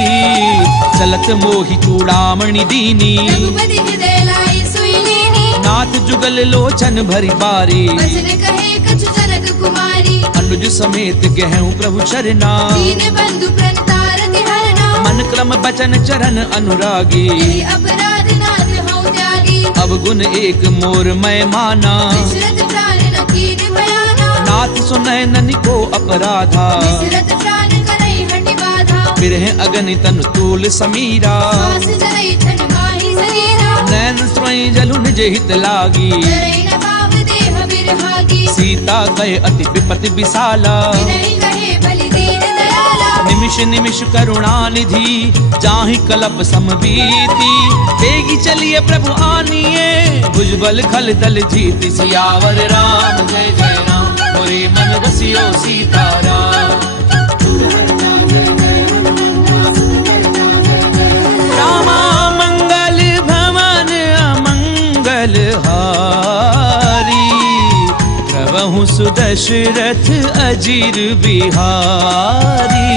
चलत मोहि चूड़ामणि दीनी, रघुपति हृदय लाई सोई लेनी। नाथ जुगल लोचन भरी बारी। वचन कहे कछु जनक कुमारी। अनुज समेत गहूँ प्रभु चरना, दीन बंधु प्रणतारति हरना। मन क्रम बचन चरण अनुरागी। यही अपराध नाथ हऊँ त्यागी। अब गुण एक मोर मैं माना, विसरत प्राण न कीन भयाना। नाथ सुनय ननि को अपराधा। विसरत प्राण करई हटि बाधा। बिरह अगनितन तूल समीरा, श्वास जरई छन माहि शरीरा। नैन स्वयं जलु निज हित लागी। जरई न पाव देह बिरहागी। सीता गए अति विपति विशाला, विनय कहे बलि दीन दयाला। निमिष निमिष करुणा निधि, जाहि कलप समबीति। बेगी चलिए प्रभु आनिए, भुजबल खल दल जीति। सियावर राम जय जय राम, मोरे मन बसियो सीताराम। रामा मंगल भवन अमंगल हारी, प्रभु सुदशरथ अजीर बिहारी।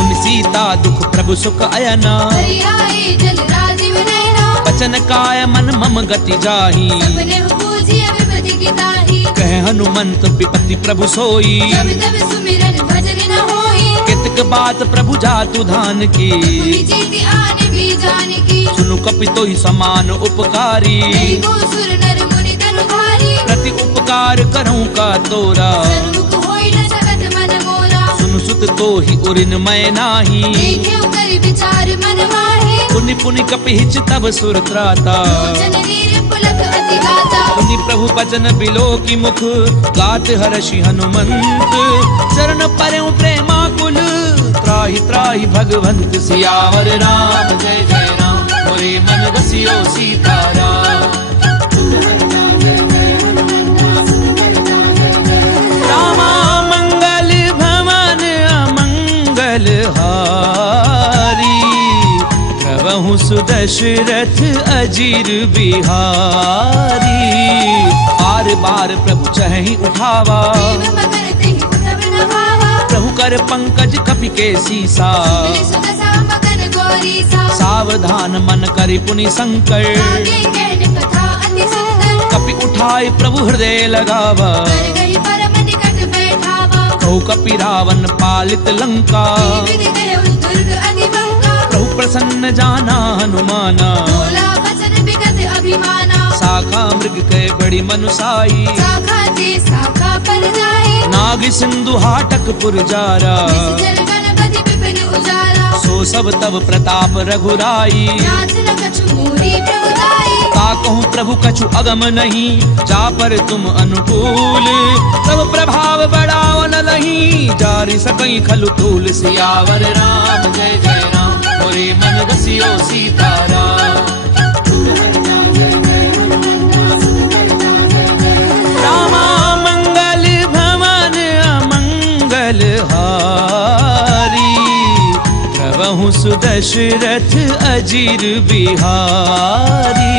उन सीता दुख प्रभु सुख अयना, हरि आए जल राजीव नयना। बचन काय मन मम गति जाही। सपने पूजिय विपति की ताही। कह हनुमंत विपति प्रभु सोई, जब तब सुमिरन भजन न होई। कितक बात प्रभु जातु धान की। भूमि जीति आन भी जान की। सुनु कपितो ही समान उपकारी। नहीं को सुर नर मुनि तनुधारी। प्रति उपकार करऊं का तोरा, सन्मुख होई न जगत मन मोरा। सुनु सुत तो ही उरिन मैं नाही। देखेउ कर विचार मन माहे। पुनि पुनि कपिहिच तब सुर त्राता। लोचन नीर पुलक अति गाता। पुनि प्रभु बचन बिलो की मुख, गात हर्षि हनुमंत। चरण परउ प्रेमाकुल, त्राहि त्राहि भगवंत। सियावर राम जय जय राम, मोरे मन बसियो सीताराम। रामा मंगल भवन अमंगल हारी, प्रभु सुदशरथ अजीर बिहारी। बार बार प्रभु चहि उठावा, प्रेम मगर तेहि उठब न भावा। प्रभु कर पंकज कपि के सीसा। सुनि सुख मगन गौरीसा। सावधान मन करि पुनि संकर, आगे कहन कथा अति सुंदर। कपि उठाए प्रभु हृदय लगावा। कर गई परम कहु कपि रावण पालित लंका। विधि गयो दुर्ग अति बंका। प्रभु प्रसन्न जाना हनुमाना। बोला बचन बिगत अभिमाना। शाखा मृग कह बड़ी मनुसाई। शाखा ते शाखा पर जाई। नाग सिंधु हाटक पुरजारा। निश्चर गणपति विपिन उजारा। सो सब तब प्रताप रघुराई। नाथ न कछु मूरी प्रभुताई। ता कहूँ प्रभु कछु अगम नहीं, जा पर तुम अनुकूल। तब प्रभाव बढ़ाओ न लहीं, जारि सकई खलु तूल। सियावर राम जय जय राम, मोरे मन बसियो सीताराम। रामा मंगल भवन अमंगल हारी, प्रभु सुदशरथ अजीर बिहारी।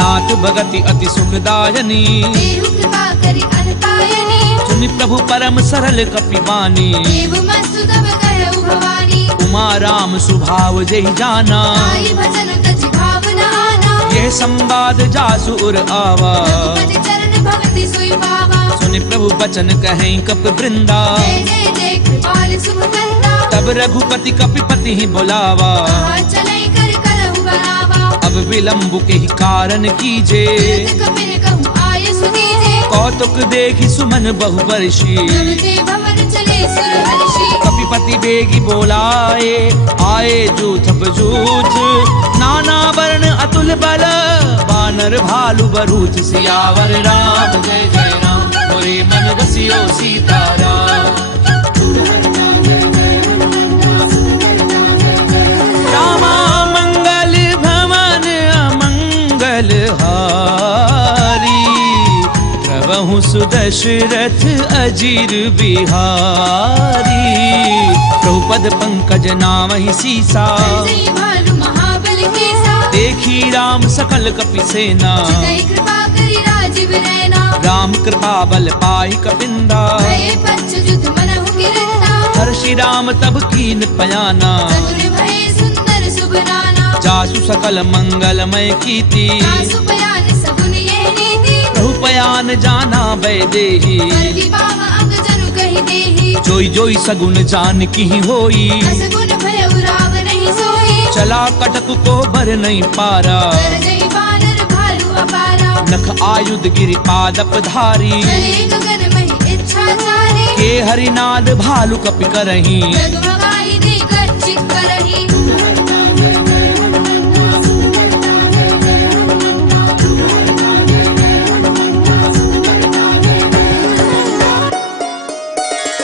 नाथ भगति अति सुखदायनी, देहु कृपा करि अनपायनी। सुनि प्रभु परम सरल कपिबानी। देव मस्तु तब कहु भवानी। उमा राम सुभाव जेहि जाना, आई भजन तज भावना आना। यह संवाद जासु उर आवा। रघुपति चरण भगति सोई पावा। सुनि प्रभु बचन कहें कप वृंदा। जय जय जय कृपाल शुभ करता। तब रघुपति कपिपति ही बुलावा। कहा चलै कर करहु बनावा। अब विलंब के ही कारण कीजे, तुरत कपिन कहूँ आय सुदीजे। कौतुक देखि सुमन बहुवर्षी। प्रभु ते भवन चले सुर हर्षि। कपिपति बेगी बोलाए, आए जूथ बजूथ। नाना वर्ण अतुल बल, बानर भालु बरूथ। सियावर राम जय जय राम, मोरे मन बसियो सीताराम। रामा मंगल भवन अमंगल हारी, प्रभु सुदशरथ अजीर बिहारी। प्रभु पद पंकज नामहि सीसा, जय भालु महाबल केसा। देखी राम सकल कपि सेना। चितई कृपा करि राजीव नैना। राम कृपा बल पाई कपिंदा, भये पंच युद्ध मनहु गिरंदा। हर्षि राम तब कीन पयाना। चतुर भये सुंदर शुभ नाना। जासु सकल मंगलमय कीर्ति, तासु पयान सगुन ये नीति। प्रभु पयान जाना वैदेही। कर की बाम अंग जनु कहि देहि। जोई जोई सगुन जान की होई, असगुन भयउ राव नहीं सोई। चला कटक को बर नहीं पारा। कर जय बानर भालु अपारा। नख आयुध गिरि पादप धारी, चले गगन महि इच्छा चारी। के हरिनाद भालु कपि करही। जगमगाहि देकर चित करही।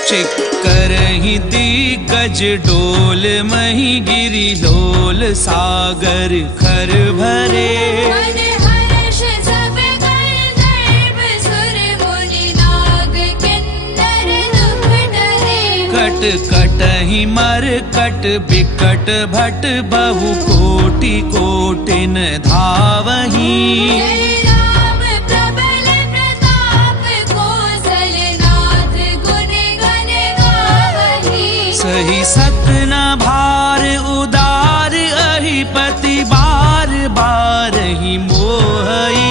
चिक्करहि दिग्गज डोल, मही गिरि लोल। सागर खर भरे, मन हर्ष सब गंधर्व सुर मुनि नाग किन्नर दुख डरे। कट कटहि मर कट बिकट भट, बहु कोटि कोटिन धावही। जय राम प्रबल प्रताप, कौशलनाथ गुण गण गावही। सही सत न भार उदार, अहिपति बार बार ही मोहई।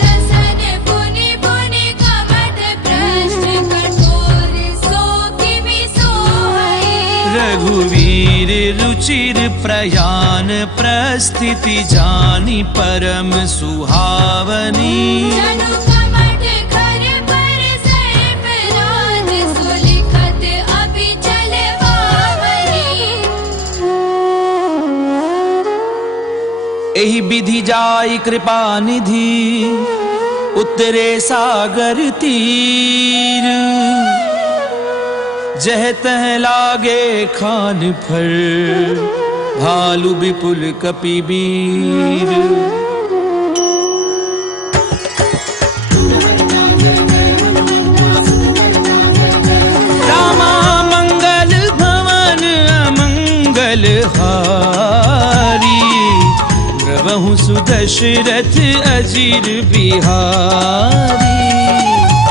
रसन पुनि पुनि कमठ भ्रष्ट, कठोर सोखि बिसोहई। रघुवीर रुचिर प्रयान, प्रस्थिति जानी परम सुहावनी। जनु कमठ कर पर सर्प राज, सुलिखत अभिचल पावनी। एहि विधि जाई कृपा निधि, उतरे सागर तीर। जह तह लागे खान फर, भालु विपुल कपिवीर। रामा मंगल भवन अमंगल हारी, प्रभु सुदशरथ अजीर बिहारी।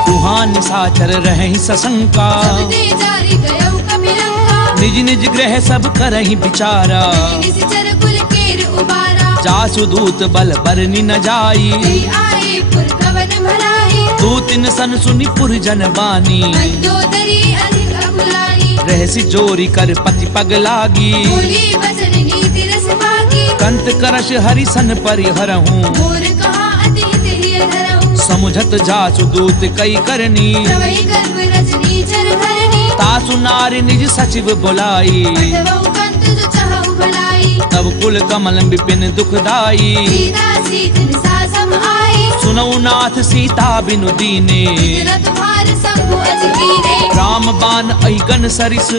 तुहां निशाचर रहहि सशंका, सब ते जारी गयो कपिलंका। निज निज ग्रह सब करहि विचारा। निशिचर कुल केर उबारा। जासु दूत बल बरनि न जाई, जय आए आए पुर कवन भलाई, दो तीन सन सुनी पुर जन बानी, मंदोदरी अधिक अकुलाई, रहसी जोरी कर पति पग लागी, बोली वचन नीति रस भागी, कंत करश हरि सन परिहरहूँ, मोर कहा अति हित हिय धरहूँ, समुझत जासु दूत कई करनी, प्रवहि गर्भ रजनी चर धरनी, तासु नारी निज सचिव बुलाई, पठवहु कंत जो चाहु भलाई, तब कुल कमल विपिन दुखदाई, सीता सीत निसा सम आई, सुनऊ नाथ सीता बिनु दीने, रत भार शंभु अज कीने, राम बान अहिगन सरिस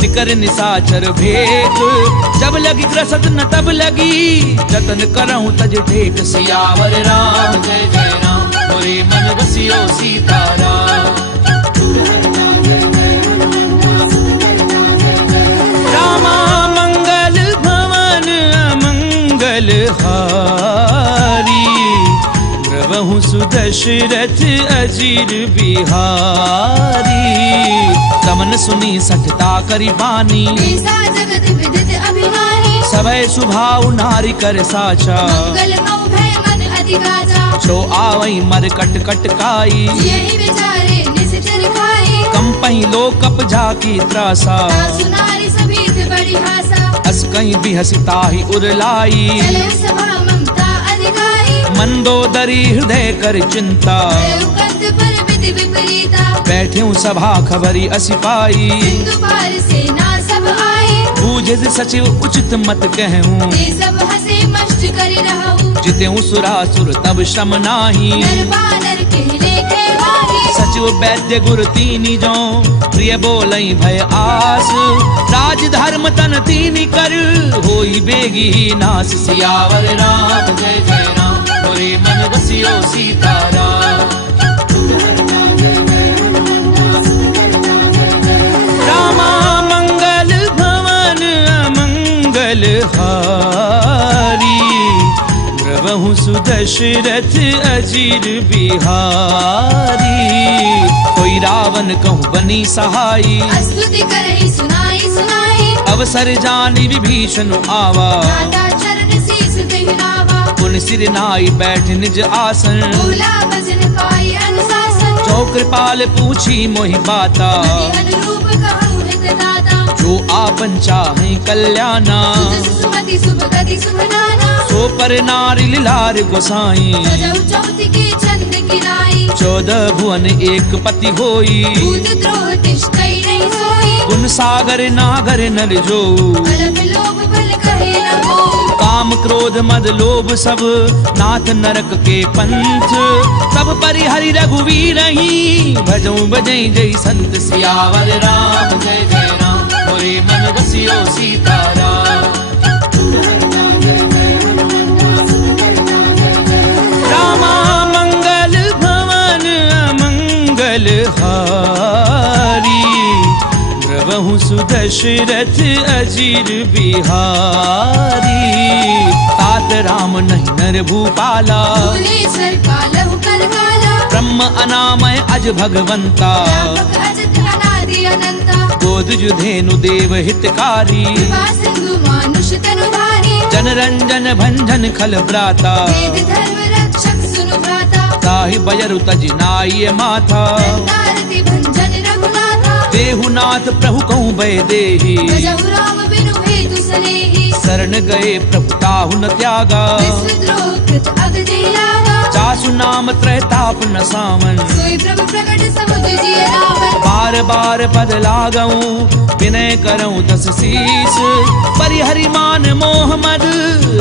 निकर निसाचर भेक, जब लगी ग्रसत न तब लगी जतन करहूँ तज टेक, सियावर राम जय जय राम, मोरे मन बसियो सीताराम, रामा मंगल भवन अमंगल हारी, द्रवहु सुदशरथ अजीर बिहारी, तमन सुनी सठता करी बानी, ऐसा जगत विदित अभिमानी, सभय सुभाव नारी कर साचा, मंगल मऊ भय मन अधिकाचा, जो आवई मर कट कट काई, यही विचारे निश्चर खाई, कंपही लो कप जाकी त्रासा, तासु नारी सभीत बड़ी हासा, अस कहीं भी हसिता ही उरलाई, चले सभा ममता अधिकारी, मंदोदरी हृदय कर चिंता, कंत पर विधि विपरीता, बैठे सभा खबरी असी पाई, सिंधु पार सेना सब आई, बूझे सचिव उचित मत कहूँ, ते सब हसे मष्ट कर रहूं, जितेऊ सुरासुर तब श्रम नाही, नर बानर के लेखे भागी, सचिव वैद्य गुरु तीनी जो प्रिय बोलई भय आस, राज धर्म तन तीनी कर होई बेगी नास, सियावर राम जय जय राम, मोरे मन बसियो सीताराम, रामा मंगल भवन अमंगल हारी, द्रवहु सुदशरथ अजीर बिहारी, कोई रावण कहूँ बनी सहाई, स्तुति करहि सुनाई सुनाई, अवसर जानी विभीषण आवा, दाता चरण शीस देहि नावा, पुन सिर नाई बैठ निज आसन, बोला वचन पाई अनुशासन, जो कृपाल पूछी मोहि बाता, अति अनुरूप कहूँ हित दाता, जो आपन चाहे कल्याणा, सुजस सुमति शुभ गति शुभ नाना, सो पर नारी लिलार गोसाई, सजहु चौथ के चंद किराई, 14 भुवन एक पति होई, भूत द्रोह तिष्ठई नहीं सोई, गुण सागर नागर नर जो, अलग लोभ बल कहे न को, काम क्रोध मद लोभ सब नाथ नरक के पंथ, सब परिहरि रघुवीर ही भजऊ बजई जय संत, सियावर राम जय जय राम, मोरे मन बसियो सीताराम, रामा मंगल भवन अमंगल हारी, द्रवहु सुदशरथ अजीर बिहारी, तात राम नहीं नर भूपाला, भुवनेश्वर कालहु कर काला, ब्रह्म अनामय अज भगवंता, व्यापक अजत अनादि अनंता, गोदुज धेनु देव हितकारी, कृपा सिंधु मानुष तनुधारी, जन रंजन भंजन खल ब्राता, वेद धर्म रक्षक सुनु भ्राता, ताहि बजरु तज नाय माथा, दंडारति भंजन रघुनाथा, देहुनाथ प्रभु कहूँ भय देहि, भजहु राम बिनु हेतु सनेहि, शरण गए प्रभु ताहु न त्यागा, विश्वद्रोह कृत अगजे लागा, जासु नाम त्रैताप न सावन, सोई प्रभु प्रकट समुद्र जिय रावण, बार बार पद लागऊं विनय करऊं दस शीस, परिहरि मान मोह मद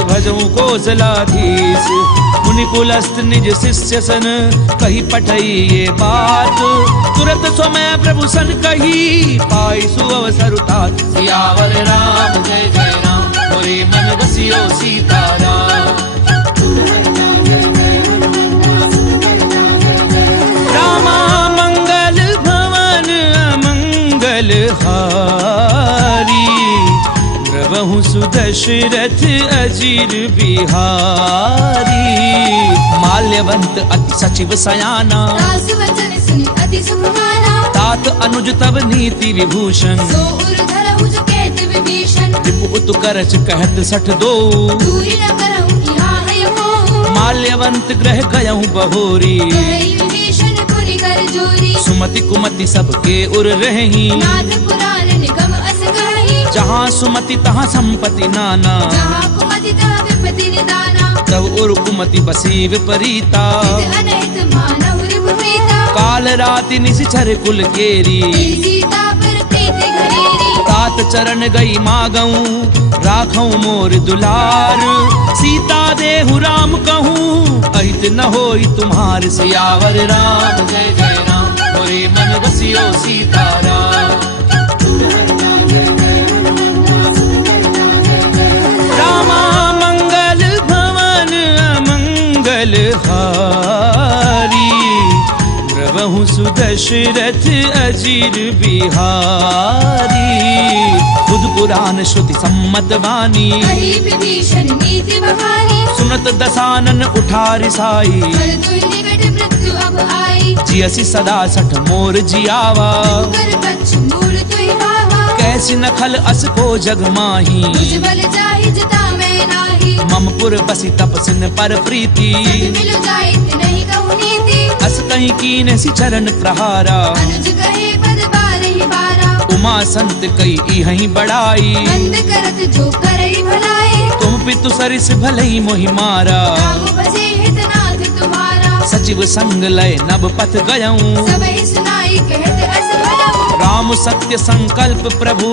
भजऊं कौशलाधीश, मुनि कुलस्त निज शिष्य सन कही पठई ये बात, तुरंत स्वमय प्रभु सन कही पाई सुअवसर तात, सियावर राम जय जय राम, मोरे मन बसियो सीताराम, रामा मंगल भवन अमंगल हारी, द्रवहु सुदशरथ अजीर बिहारी, माल्यवंत अति सचिव सयाना, दासु वचन सुनि अति सुख माना, तात अनुज तब नीति विभूषण, सो उर धरहु जो कहत विभीषण, रिपु उत करच कहत सठ दो, दूरी न करहु यहाँ है मोह, माल्यवंत सियावंत ग्रह गयहु बहोरी। करई विभीषण पुनि कर जोरी। सुमति कुमति सबके उर रही। नाथ पुराण निगम अस कहि। जहाँ सुमति तहाँ संपत्ति नाना। जहाँ कुमति तहाँ विपत्ति निदाना। तब उर कुमति बसी विपरीता। हित अनहित मानव रिपुप्रीता। काल राति निशिचर कुल केरी। तेरी सीता पर प्रीत घनेरी। तात चरण गई मागऊं राखऊं मोर दुलार। सीता देहु राम कहूँ अहित न होई तुम्हार। सियावर राम जय जय राम मोरे मन बसियो सीताराम। रामा मंगल भवन अमंगल हारी। द्रवहु सुदशरथ अजीर बिहारी। बुध पुराण श्रुति सम्मत वाणी। कहि विभीषण नीति बखानी। सुनत दसानन उठा रिसाई। पर तुहि निकट मृत्यु अब आई। जियसि सदा सठ मोर जियावा। कर बच्चु मूल तुहि भावा। कैसी नखल अस को जग माही। मुझ बल जाहि जिता मैं नाही। ममपुर बसी तपसिन पर प्रीति। मिलु जाइत नहीं कहु नीति। अस कहीं कीन सि चरण प्रहारा। अनुज कहे पद बारहि बारा। उमा संत कई इहहि बड़ाई। बंद करत जो करई भलाई। तुम पितु सरिस भलई मोहि मारा। राम भजे हितनाथ तुम्हारा। सचिव संग लय नभ पथ गयऊं। सबहि सुनाई कहत अस भयऊ। राम सत्य संकल्प प्रभु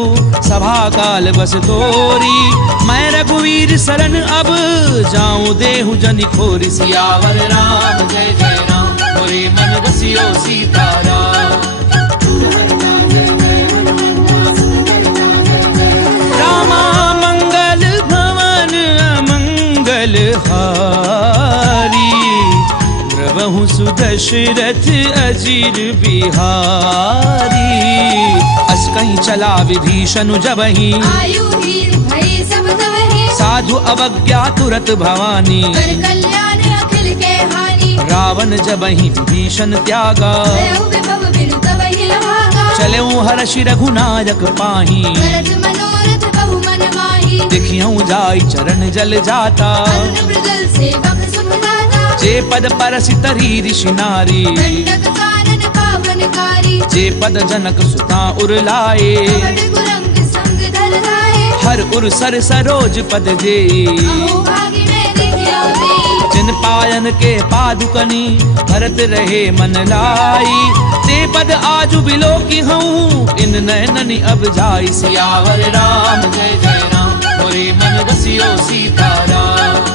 सभा काल बस तोरी। मैं रघुवीर शरण अब जाऊं देहु जनि खोरी। सियावर राम जय जय राम मोरे मन बसियो सीताराम। रामा मंगल भवन अमंगल हारी। द्रवहु सुदशरथ अजीर बिहारी। अस कहीं चला विभीषण जबहि। आयु हीन भय सब तवहि। साधु अवज्ञा तुरत भवानी। कर कल्याण अखिल के हानि। रावण जबहि विभीषण त्यागा। भयउ विभव बिनु तवहि लभागा। चलेऊ हर्षि रघुनायक पाही। करत मनोरथ बहु मन माही। देखियऊ जाई चरण जल जाता। अरुण मृगल सेवक सुख दाता। जे पद परसि तरी ऋषि नारी। दंडक कानन पावनकारी। जे पद जनक सुता उर लाए। कवड़ गुरंग संग धर धाये। हर उर सर सरोज पद जे। अहो भागी मैं देखियो देई। जिन पायन के पादुकनी भरत रहे मन लाई। ते पद आजु बिलो की हूँ इन नैननि अब जाई। सियावर राम जय जय राम मोरे मन बसियो सीताराम।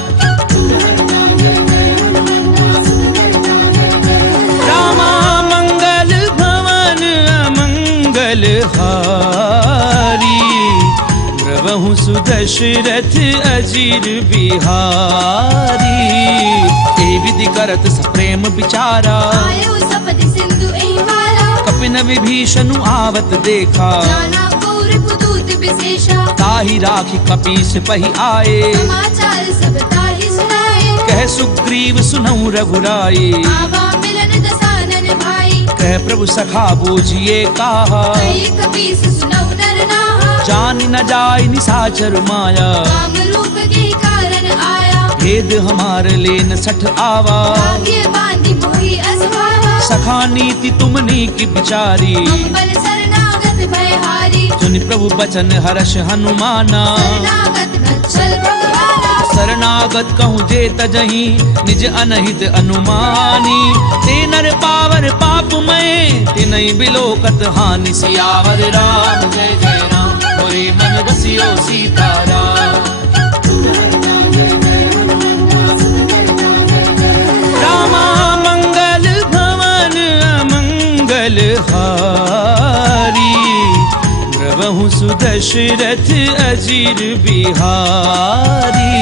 रामा मंगल भवन अमंगल हारी। द्रवहु सुदशरथ अजीर बिहारी। ए विधि करत सप्रेम विचारा। आयु सपति सिंधु एहि वारा। कपिन विभीषण आवत देखा। जाना कौर पुदूत विशेषा। ताहि राखी कपीस पहि आए। समाचार सब ताहि सुनाए। कह सुग्रीव सुनऊ रघुराई। आवा मिलन दसानन भाई। कह प्रभु सखा बूझिए काहा। कई कपीस सुनऊ नर नाहा। जान न जाय निसाचर माया। काम रूप के कारण आया। भेद हमार लेन सठ आवा। भाग्य बांधी मोहि असभावा। सखा नीति तुमनी की बिचारी। अम्बर शरणागत भयहारी। सुनि प्रभु बचन हर्ष हनुमाना। शरणागत वत्सल भगवाना। शरणागत कहूँ जे तजहि निज अनहित अनुमानी। ते नर पावर पाप मैं तिनहि बिलोकत हानि। सियावर राम जय जय राम मोरे मन बसियो सीताराम। रामा मंगल भवन अमंगल हारी। द्रवहु सुदशरथ अजीर बिहारी।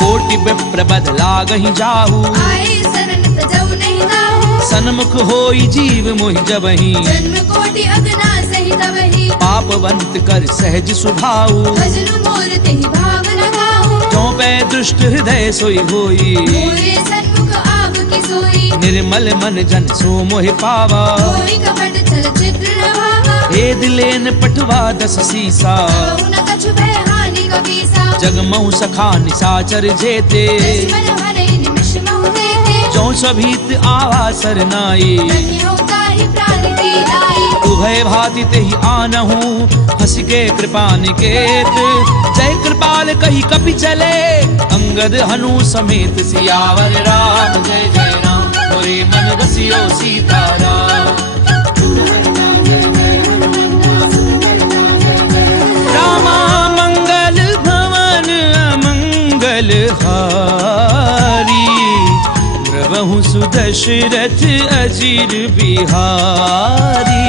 कोटि विप्र बदला गहि जाहू। आए शरण तजौ नहीं दाहू। सन्मुख होई जीव मोहि जबहि। जन्म कोटि अगना सहि तबहि। पापवंत कर सहज सुभाऊ। भजनु मोर तेहि भाव लगाहू। जो पै दुष्ट हृदय सोई होई। मोरे सन्मुख आव की सोई। निर्मल मन जन सो मोहि पावा। कोई कपट छल चित्र न भावा। भेद लेन पटवा दस सीसा। कहु न कछु भय हानि कपीसा। जगमहु सखा निसाचर जेते। दुश्मन भले निमिष महु जो सभीत आवा सरनाई। धन्य हो ताहि प्राण की लाई। उभय भांति तेहि आनहु हंस के कृपा निकेत। जय कृपाल कही कपि चले अंगद हनु समेत। सियावर राम जय जय राम मोरे मन बसियो सीताराम। रामा मंगल भवन अमंगल हारी। प्रभु सुदशरथ अजीर बिहारी।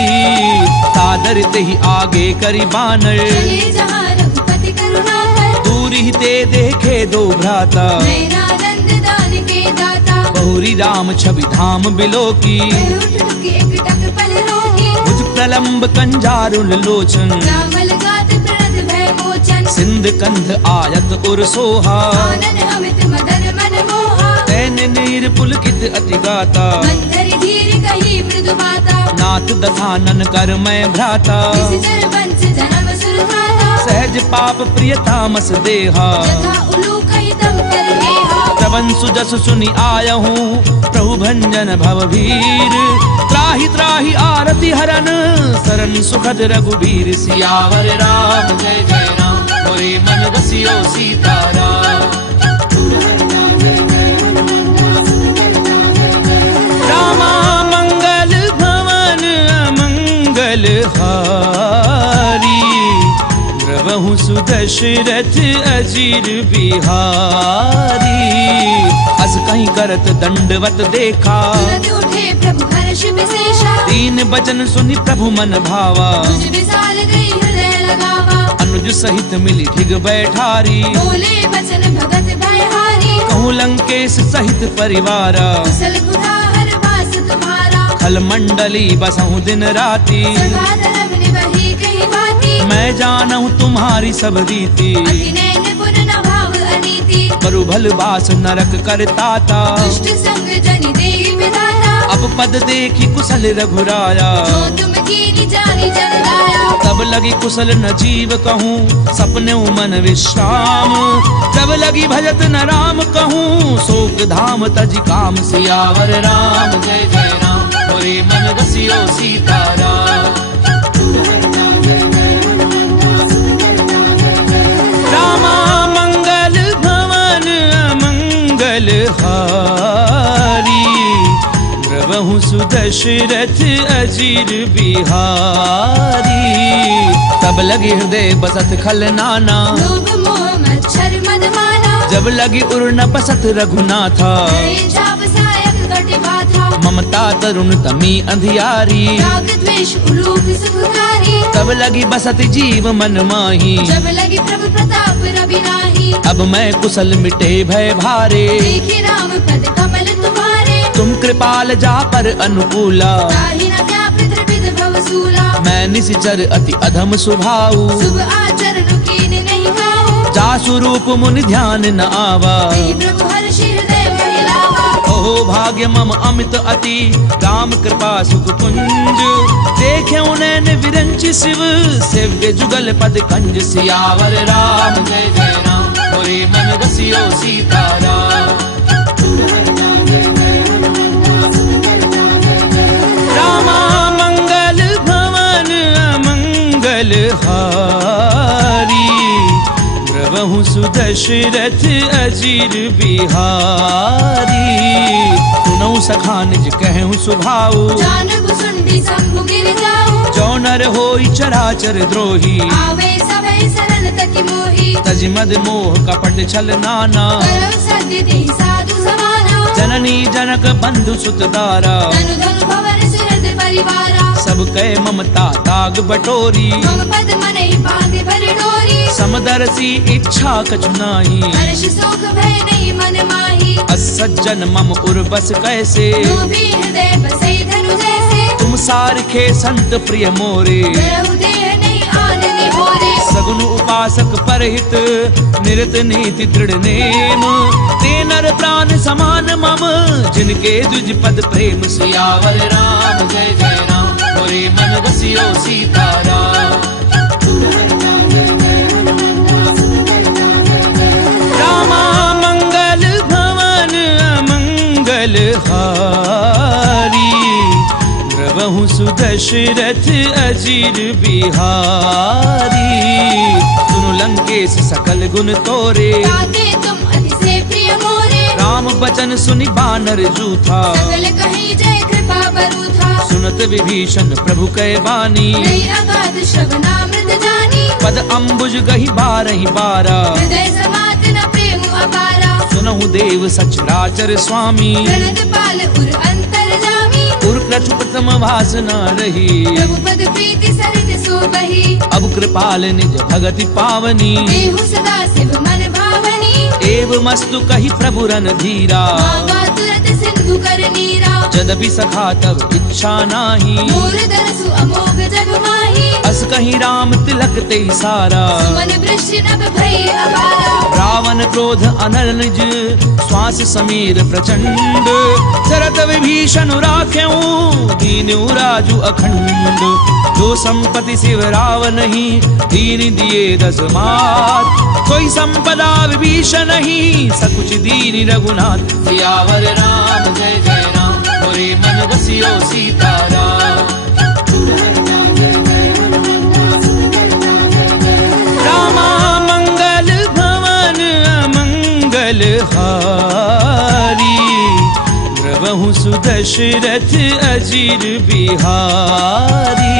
सादर तेहि आगे करि बानर। चले जहाँ रघुपति करुणाकर। दूर ही ते देखे दो भ्राता। नयनानंद दान के दाता। बहुरी राम छवि धाम बिलोकी। वह उठ टुक एक टक पल रोकी। भुज प्रलंब कंजारुल लोचन। रामल गात प्रणत भय मोचन। सिंध कंध आयत उर सोहा। आनन अमित मदन मन मोहा। तैन नीर पुलकित अति गाता। मंथर धीर कही मृदु माता। नाथ दधानन कर मैं भ्राता। निशिचर वंश जन्म सुरधाता। सहज पाप प्रिय तामस देहा। यथा उलूक ही तब कर नेहा। श्रवण सुजस सुनि आयहूँ प्रभु भंजन भवभीर। त्राहि त्राहि आरति हरन सरन सुखद रघुबीर। सियावर राम जय जय राम मोरे मन बसियो सीताराम। रामा मंगल भवन अमंगल हारी। प्रभु सुदशरथ अजीर बिहारी। अस कहीं करत दंडवत देखा। तुरंत उठे प्रभु हर्ष विशेषा। दीन बचन सुनि प्रभु मन भावा। तुझ विशाल गई हृदय लगावा। अनुज सहित मिली ठिग बैठारी। बोले बचन भगत भयहारी। कहूँ लंकेश सहित परिवारा। कुशल गुना हर वास तुम्हारा। खल मंडली बसहूँ दिन राती। सभा धर्म निवही कही बाती। मैं जानहूँ तुम्हारी सब रीति। अति नैन पुन न भाव अनीति। करु भल बास नरक करताता। दुष्ट संग जनि देहि विधाता। अब पद देखी कुशल रघुराया। जो तुम कीनी जानी जन गाया। तब लगी कुशल न जीव कहूँ सपने मन विश्राम। तब लगी भजत न राम कहूँ शोक धाम तज काम। सियावर राम जय जय राम मोरे मन बसियो सीताराम। रामा मंगल भवन अमंगल हारी। प्रभु सुदशरथ अजीर बिहारी। तब लगी हृदय बसत खल नाना। लोभ मोह मच्छर मद माना। जब लगी उर न बसत रघुनाथा। हरे चाप सायक कटि बाधा। ममता तरुण तमी अंधियारी। राग द्वेष उलूक सुखकारी। तब लगी बसत जीव मन माही। जब लगी प्रभु प्रताप रवि नाही। अब मैं कुशल मिटे भय भारे। देखी राम पद कमल तुम्हारे। तुम कृपाल जा पर अनुकूला। ताहि न व्यापृत त्रिविध भवसूला। मैं निशिचर अति अधम सुभाऊ। शुभ आचरण कीन नहीं खाऊं। जा स्वरूप मुनि ध्यान न आवा। तेहि प्रभु हर्ष हृदय महिलावा। ओहो भाग्य मम अमित अति राम कृपा सुख पुंज। देखे नैन विरंच शिव सेव्य जुगल पद कंज। सियावर राम जय जय राम मोरे मन बसियो सीताराम। रामा मंगल भवन अमंगल हारी। प्रभु सुदशरथ अजीर बिहारी। सुनऊ सखा निज कहूँ सुभाऊ। जानब सुंडी शंभु गिर जाऊं। जो नर होई चराचर द्रोही। आवे सभय सरल तकी मोही। तज मद मोह कपट छल नाना। करो सत्य देहि साधु समाना। जननी जनक बंधु सुत दारा। धनु धनु भवन सुरत परिवारा। सब कह ममता ताग बटोरी। मम पद मनहि बांधे भर डोरी। समदर्शी इच्छा कछु नाही। हर्ष शोक भय नहीं मन माही। असज्जन मम उर्बस कैसे। लोभी हृदय बसई धनु जैसे। तुम सारखे संत प्रिय मोरे। रहु देह नहीं आननि होरे। सगुन उपासक परहित निरत नीति दृढ़ नेम। ते नर प्राण समान मम जिनके द्विज पद प्रेम। सियावर राम जय जय राम मोरे मन बसियो सीताराम। रामा मंगल भवन अमंगल हारी। सुदशरथ अजीर बिहारी। सुनु लंकेश सकल गुण तोरे, ताते तुम अति से प्रिय मोरे। राम बचन सुनि बानर जूथा, सकल कहीं जय कृपा बरु था। सुनत विभीषण प्रभु कै बानी, नहीं अगाध श्रवणामृत जानी। पद अम्बुज गही बारहि बारा, हृदय समात न प्रेम अपारा। सुनहु देव सचराचर स्वामी, गणद पाल उर अंतर जामी। उर्कट प्रथम वासना रही, प्रभु पद प्रीति सरित सो बही। अब कृपाल निज भगति पावनी, देहु सदा शिव मन भावनी। एवमस्तु कहि प्रभु रन धीरा, मांगा तुरत सिंधु कर नीरा। जदपि सखा तब इच्छा नाही, मोर दरसु अमोघ जग माही। अस कहीं राम तिलक ते सारा, मन वृष्टि नभ भई अपारा। रावण क्रोध अनल निज, श्वास समीर प्रचंड। शरत विभीषण राख्यऊ, दीनु राजु अखंड। जो संपत्ति शिव रावण ही, दीन दिए दस मात। कोई संपदा विभीषण ही, सकुच दीन रघुनाथ। सियावर राम जय जय राम, मोरे मन बसियो सीताराम। रामा मंगल भवन अमंगल हारी, द्रवहु सुदशरथ अजीर बिहारी।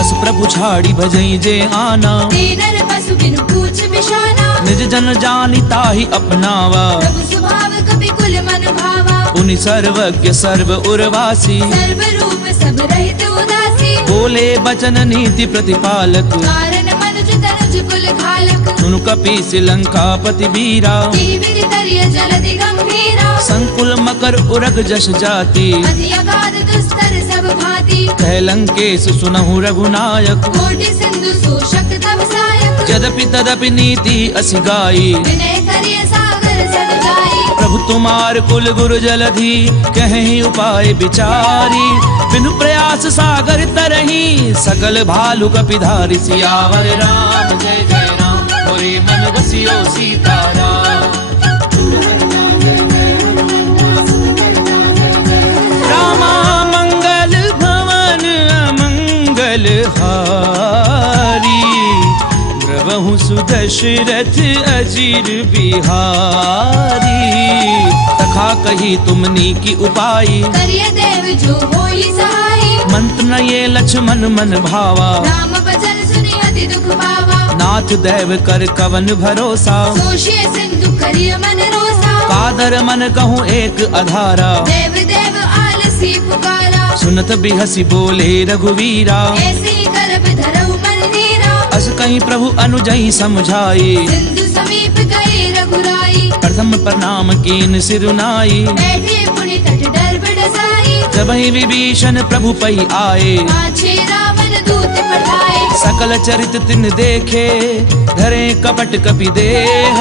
अस प्रभु छाड़ी भजई जे आना, दीनर पशु बिनु पूछ बिशाना। निज जन जानि ताहि अपनावा, प्रभु स्वभाव कपि कुल मन भावा। पुनि सर्वज्ञ सर्व उर्वासी, सर्व रूप सब रहित उदासी। बोले बचन नीति प्रतिपालक, कारण मनुज तनुज कुल घालक। सुनु कपीस लंकापति वीरा, की विधि तरिय जलधि गंभीरा। संकुल मकर उरग जस जाति, अति अगाध दुस्तर सब भांति। कह लंकेश सुनहु रघुनायक। कोटि सिंधु शोषक तब सायक। यद्यपि तदपि नीति असि गाई, विनय करिय सागर सद जाई। प्रभु तुम्हार कुल गुरु जलधि, कहीं उपाय विचारी। बिनु प्रयास सागर तरही, सकल भालु कपिधारी। सियावर राम जय जय राम, मोरे मन बसियो सीताराम। रामा मंगल भवन अमंगल हारी, द्रवहु सुदशरथ अजीर बिहारी। तखा कही तुमनी की उपाई, करिय देव जो होई सहाई। मंत्र न ये लक्ष्मण मन भावा, राम बचन सुनि अति दुख पावा। नाथ दैव कर कवन भरोसा, सोशिय सिंधु करिय मन रोसा। कादर मन कहूँ एक अधारा, देव देव आलसी पुकारा। सुनत बिहसी बोले रघुवीरा, ऐसे ही करब धरऊ मन धीरा। अस कहीं प्रभु अनुजई समझाई, सिंधु समीप गए रघुराई। प्रथम प्रणाम कीन सिरुनाई। बैठे पुनि तट डर बडसाई। जब ही विभीषण प्रभु पई आए, पाछे रावण दूत पठाए। सकल चरित तिन देखे, धरे कपट कपि देह।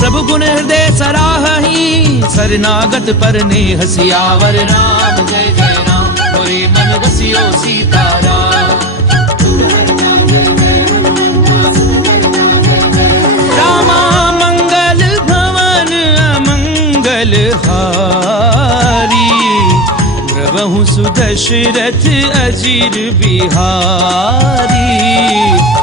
प्रभु गुण हृदय सराहहि, शरणागत पर नेह। सियावर राम जय जय राम, मोरे मन बसियो सीताराम। रामा मंगल भवन अमंगल हारी, द्रवहु सुदशरथ अजीर बिहारी।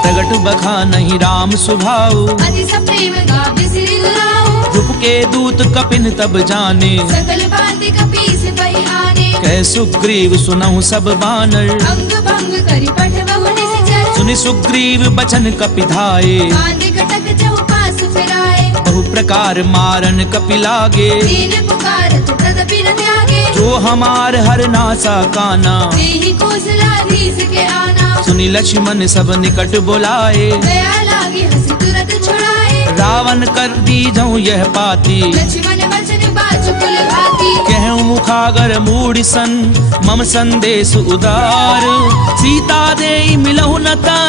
प्रगट बखा नहीं राम सुभाऊ, अति सप्रेम गावे सिरि दुलाऊ। रूप के दूत कपिन तब जाने, सकल भांति कपीस बहि आने। कै सुग्रीव सुनहु सब बानर, अंग भंग करि पठबहु निश्चर। सुनि सुग्रीव बचन कपिधाए, बांधे कटक चहुपास फिराए। बहु प्रकार मारन कपि लागे। दीन पुकारत तदपि न त्यागे। जो हमार हर नासा काना, देहि कौशलाधीश के आना। सुनि लक्ष्मण सब निकट बुलाए, दया लागी हंसी तुरत छुड़ाए। रावण कर दीजऊँ यह पाती, लक्ष्मण बचन बाजु कुल भांति। कहूँ मुखागर मूढ़ सन, मम संदेश उदार। सीता दे मिलहु न ता,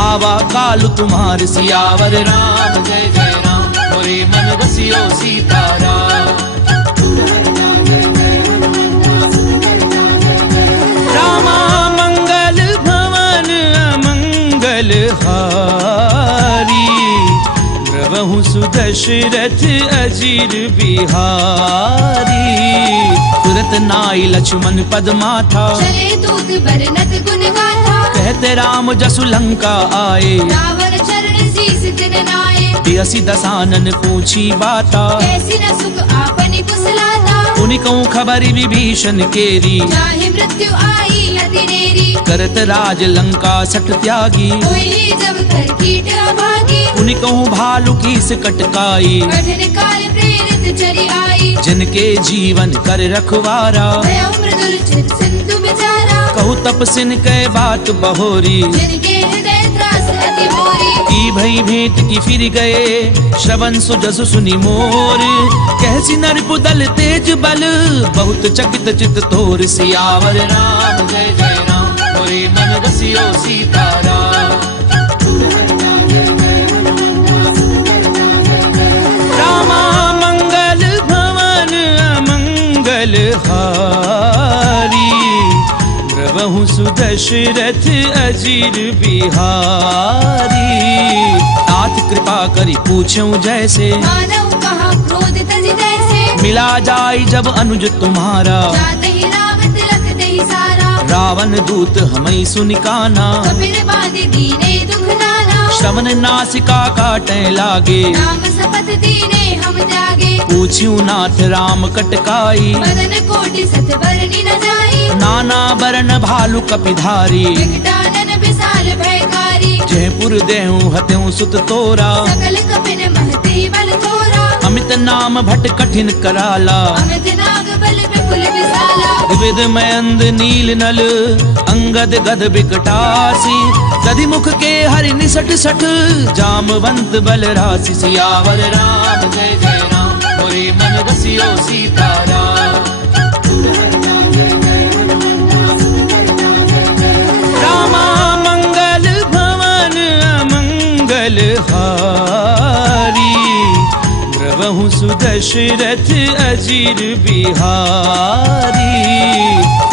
आवा काल तुम्हार। सियावर राम जय जय राम, मोरे मन बसियो सीताराम। रामा मंगल भवन अमंगल हारी, द्रवहु सुदशरथ दशरथ अजीर बिहारी। तुरत नाई लक्ष्मण पद माथा, चले दूत बरनत गुण गाथा। कहते राम जसु लंका आए, रावण चरण शीस तिन नाए। बियसी दसानन पूछी बाता, कैसी न सुख आपनि कुशलाता। उनि कहूँ खबरि विभीषण केरी, जाहि मृत्यु आई अति नेरी। करत राज लंका सठ त्यागी। कोई जब कर कीट अभागी, उनि कहूँ भालु की से कटकाई, कठिन काल प्रेरित चरी आई। जिनके जीवन कर रखवारा, भयउ मृदुल चित सिंधु बिचारा। कहू तपसिन कै बात बहोरी, जिनके हृदय त्रास अति मोरी। की भई भेंट की फिर गए, श्रवण सुजसु सुनि मोर। कहसी नरपुदल तेज बल, बहुत चकित चित तोर। सियावर राम जय जय राम, मोरे मन रसियो सीताराम। रामा मंगल भवन अमंगल हारी, प्रभु सुदशरथ अजीर बिहारी। तात कृपा करी पूछूं जैसे, मानव कहा क्रोध तज जैसे। मिला जाई जब अनुज तुम्हारा, जाते ही राम तिलक दही सारा। रावण दूत हमें सुनिकाना, कपिल बांधे दीने दुख नाना। श्रवण नासिका काटे लागे, नाम शपथ दीने हम त्यागे। पूछ्यू नाथ राम कटकाई, बदन कोटि सत बरनी न जाई। नाना बरन भालु कपिधारी। विकटानन विशाल भयकारी, जयपुर देहूं हत्यूं सुत तोरा, सकल कपिन महते बल थोरा। अमित नाम भट कठिन कराला, अमित नाग बल विपुल विशाला। विविध मयंद नील नल, अंगद गद बिकटासी। दधि मुख के हरि निसट सठ, जामवंत बल राशि। सियावर राम जय जय राम, मोरे मन रसियो सीताराम। रामा मंगल भवन अमंगल हारी, प्रभु सुदशरथ अजीर बिहारी।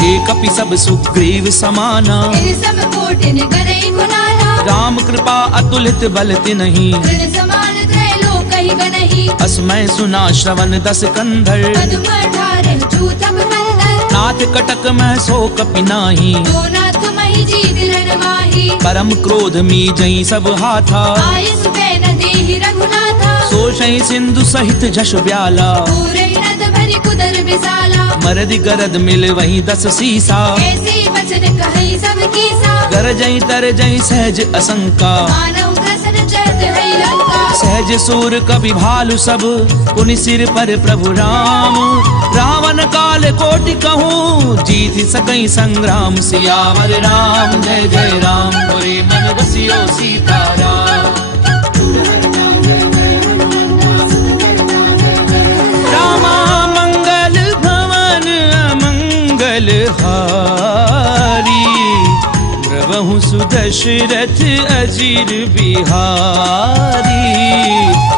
एक कपि सब सुग्रीव समाना, इन सब कोटिन गनई गुनाना। राम कृपा अतुलित बल तिन्हि, तृण समान त्रैलोक कहि गनहि। असमय सुना श्रवण दस कंधर, पद्म अठारह चूतम बंदर। नाथ कटक मह सो कपि नाही, दो नाथ महि जीत रण माही। परम क्रोध मी जई सब हाथा, आय सुबह न देहि रघुनाथा। सोषई सिंधु सहित जश ब्याला, पूरे नद भरि कुदर विशाला। मरदि गरद मिल वही दस सीसा, ऐसे वचन कहि सब कीसा। गरजई तरजई सहज असंका, मानव ग्रसन चरत है लंका। सहज सूर कवि भालु सब, पुनि सिर पर प्रभु राम। रावण काल कोटि कहूँ, जीत सकई संग्राम। सियावर राम जय जय राम, मोरे मन रसियो सीताराम। रामा मंगल भवन अमंगल हारी, प्रभु सुदशरथ अजीर बिहारी।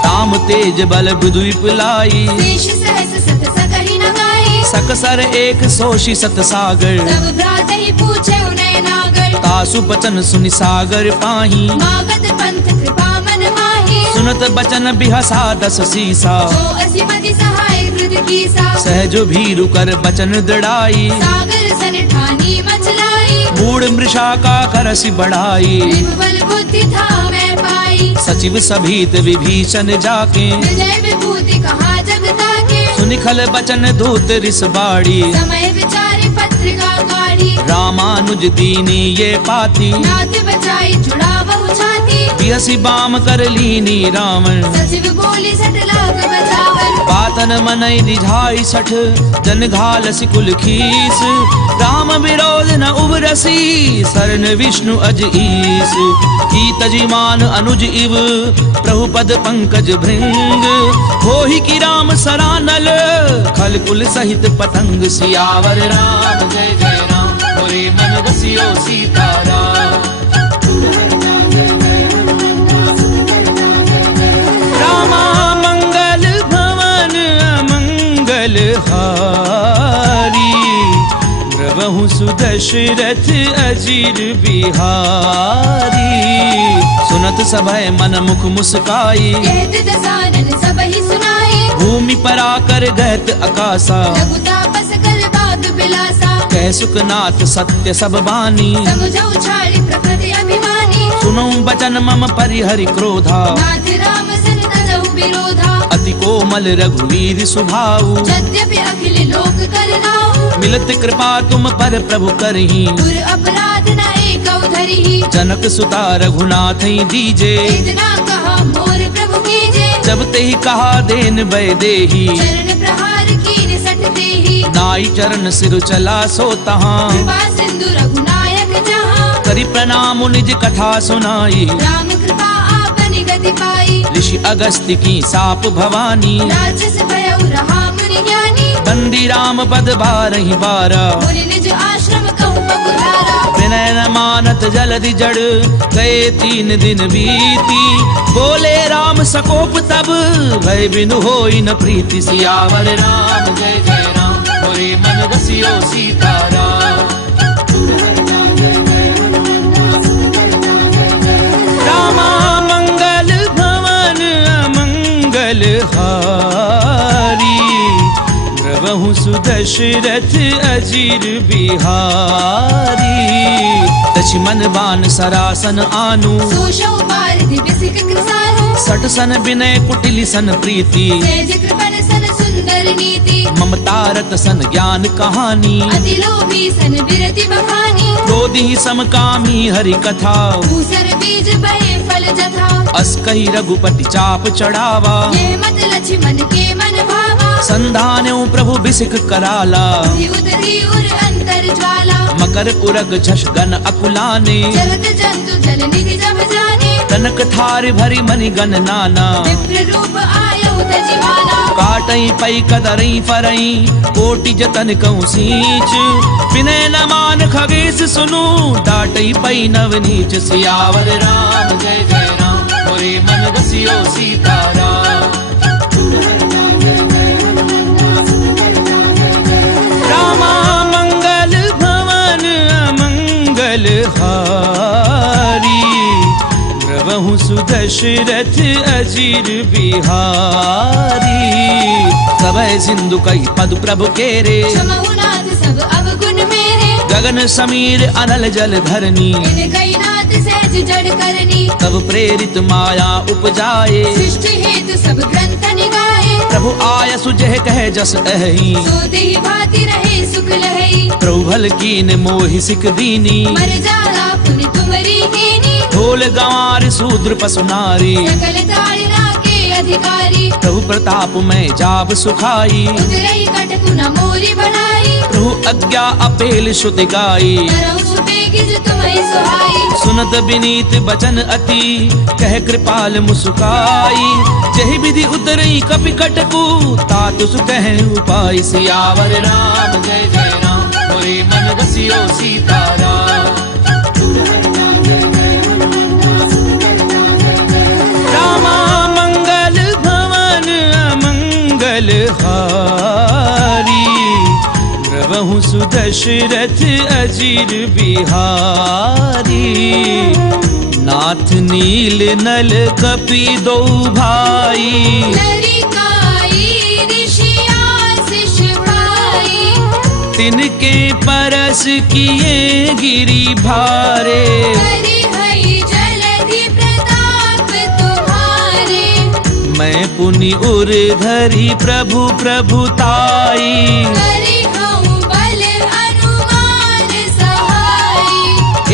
ताम तेज बल बुद्विप लाई, शेष सहस सत सकहि न गाई। सकसर एक सोषि सत सागर, सब भ्रातहि पूछे उनय नागर। तासु बचन सुनि सागर पाही, मागत पंथ कृपा मन माही। सुनत बचन बिहसा दस सीसा, जो असी मति सहाय कृत कीसा। सहज भीरु कर बचन दृढ़ाई, सागर सन ठानी मचलाई। मूढ़ मृषा का करसि बढ़ाई। निर्बल बुद्धि था मैं पाई, सचिव सभीत विभीषण जाके, विजय विभूति कहा जगता के। सुनिखल बचन दूत रिस बाड़ी, समय विचारी पत्रिका गाड़ी। रामानुज दीनी ये पाती, नाथ बचाई छुड़ा बहु छाती। बियसी बाम कर लीनी रावण, सचिव बोली सट लाख बचावन। पातन मनई रिझाई सठ, जन घाल सिकुल खीस। राम विरोध न उबरसी, शरण विष्णु अज ईस। की तजिमान अनुज इव, प्रभु पद पंकज भृंग। होहि की राम सरानल, खल कुल सहित पतंग। सियावर राम जय जय राम, मोरे मन रसियो सीताराम। रामा मंगल भवन अमंगल हारी, प्रभु सुदशरथ अजीर बिहारी। सुनत सभय मन मुख मुस्काई, कहत दसानन सब भूमि पर आकर गहत आकाशा रघुतापस कल बाग बिलासा कह सुखनाथ सत्य सब बानी समुझ उछाली प्रकृति अभिमानी सुनो बचन मम परिहरि क्रोधा नाथ राम सन तजहु विरोधा अति कोमल रघुवीर सुभाऊ यद्यपि अखिल लोक करनाऊ मिलत कृपा तुम पर प्रभु करही गुर अपराध न एकौ धरिहि जनक सुता रघुनाथ दीजे इतना कहा मोर प्रभु कीजे जब ते ही कहा देन बै देही चरण प्रहार कीन सट देहि नाई चरण सिर चला सो तहाँ कृपा सिंधु रघुनायक जहाँ करि प्रणाम निज कथा सुनाई राम कृपा आपन गति पाई ऋषि अगस्त्य की साप भवानी राजस भयउ रहा मुनि ज्ञानी बंदी राम पद बारहि बारा मुनि निज आश्रम कहु पगुधारा विनय न मानत जलधि जड़ गए 3 दिन बीती बोले राम सकोप तब भय बिनु होई न प्रीति सियावर राम जय जय राम मोरे मन रसियो सीताराम रामा मंगल भवन अमंगल हारी प्रभु सुदशरथ अजीर बिहारी लक्ष्मण बान सरासन आनु सोशौ पारधि बिसिक कृसानु सट सन विनय कुटिल सन प्रीति तेज कृपण सन सुंदर नीति ममतारत सन ज्ञान कहानी अति लोभी सन विरति बखानी क्रोधी समकामी हरि कथा भूसर बीज बहे फल जथा अस कही रघुपति चाप चढ़ावा ये मत लक्ष्मण के मन भावा संधान्यो प्रभु बिसिक कराला उदरी उर अंतर ज्वाला मकर उरग झष गन अकुलाने जगत जंतु जल निधि जब जाने कनक थार भरी मनि गन नाना विप्र रूप आयउ तजिमाना काटई पई कदरई फरई कोटि जतन कहूँ सींच विनय न मान खगेश सुनु डाटई पई नव नीच सियावर राम जय जय राम मोरे मन रसियो सीताराम रामा मंगल भवन अमंगल हारी प्रभु सुदशरथ अजीर बिहारी सबय सिंधु कई पद प्रभु केरे क्षमहु नाथ सब अवगुण मेरे गगन समीर अनल जल धरनी इन गई नाथ सहज जड़ करनी तब प्रेरित माया उपजाए सृष्टि हेतु सब ग्रंथ निगाहे प्रभु आय सुजह कह जस अहि सो देहि भाति रहे सुख लहई प्रभु भल कीन मोहि सिक दीनी मर जाला पुनि तुमरी कीनी ढोल गंवार शूद्र पसु नारी सकल ताड़ना के अधिकारी प्रभु प्रताप में जाब सुखाई उदरई कटकु न मोरी बढ़ाई प्रभु आज्ञा अपेल श्रुति गाई नरहु सुबेगिज तुम्हें सुहाई सुनत विनीत बचन अति कह कृपाल मुस्काई जहि विधि उतरई कपि कटकु तातु सुकह उपाय सियावर राम जय जय राम मोरे मन रसियो सीताराम रामा मंगल भवन अमंगल हारी प्रभु सुदशरथ अजीर बिहारी नाथ नील नल कपि दो भाई लरिकाई ऋषि आशीष पाई तिनके परस किए गिरि भारे हरि हई जलधि प्रताप तुम्हारे मैं पुनि उर धरि प्रभु प्रभुताई करि हऊँ बल अनुमान सहाई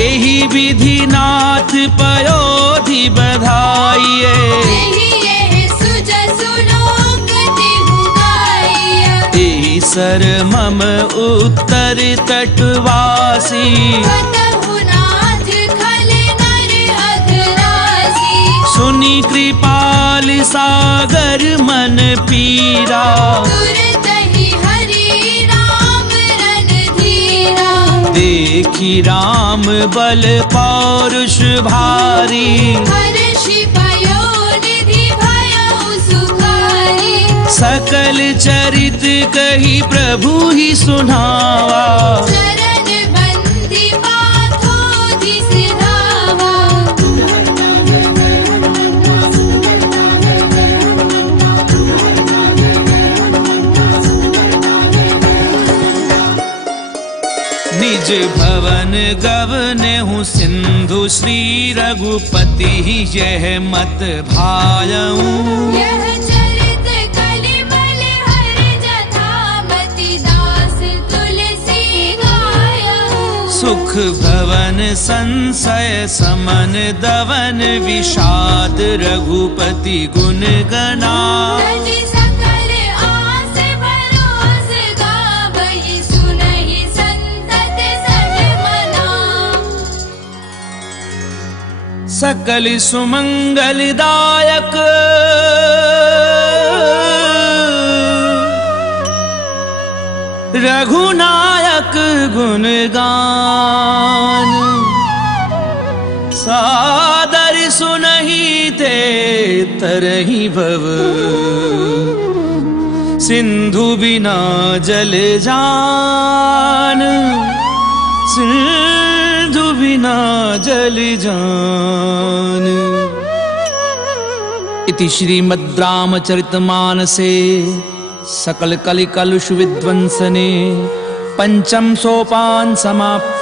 एहि विधि नाथ पयोधि बधाइए यही ये सुजसु लोक तिहु गाइया एहि सर मम उत्तर तटवासी कतहु नाथ खल नर अधरासी सुनि कृपाल सागर मन पीरा तुरतहि हरि राम रणधीरा देखी राम बल पौरुष भारी हर्षि पयोनिधि भयउ सुखारी सकल चरित कही प्रभु ही सुनावा चरण बंदी पाथोधि सिधावा निज भवन गवने हूँ सिंधु श्री रघुपति यह मत भायऊं। यह चरित कलिबल हर जथामति दास तुलसी गायऊं। सुख भवन संशय समन दवन विषाद रघुपति गुण गना। तजि सकल आस भरोस गावहि सुनहि संतत सज मना। सकल सुमंगलदायक रघुनायक गुणगान। सादर सुनहि ते तरहि भव सिंधु बिना जल जान। सिंधु बिना जल जान। इति श्रीमद् रामचरितमानसे सकल कलि कलुष विध्वंसने पंचम सोपान समाप्त।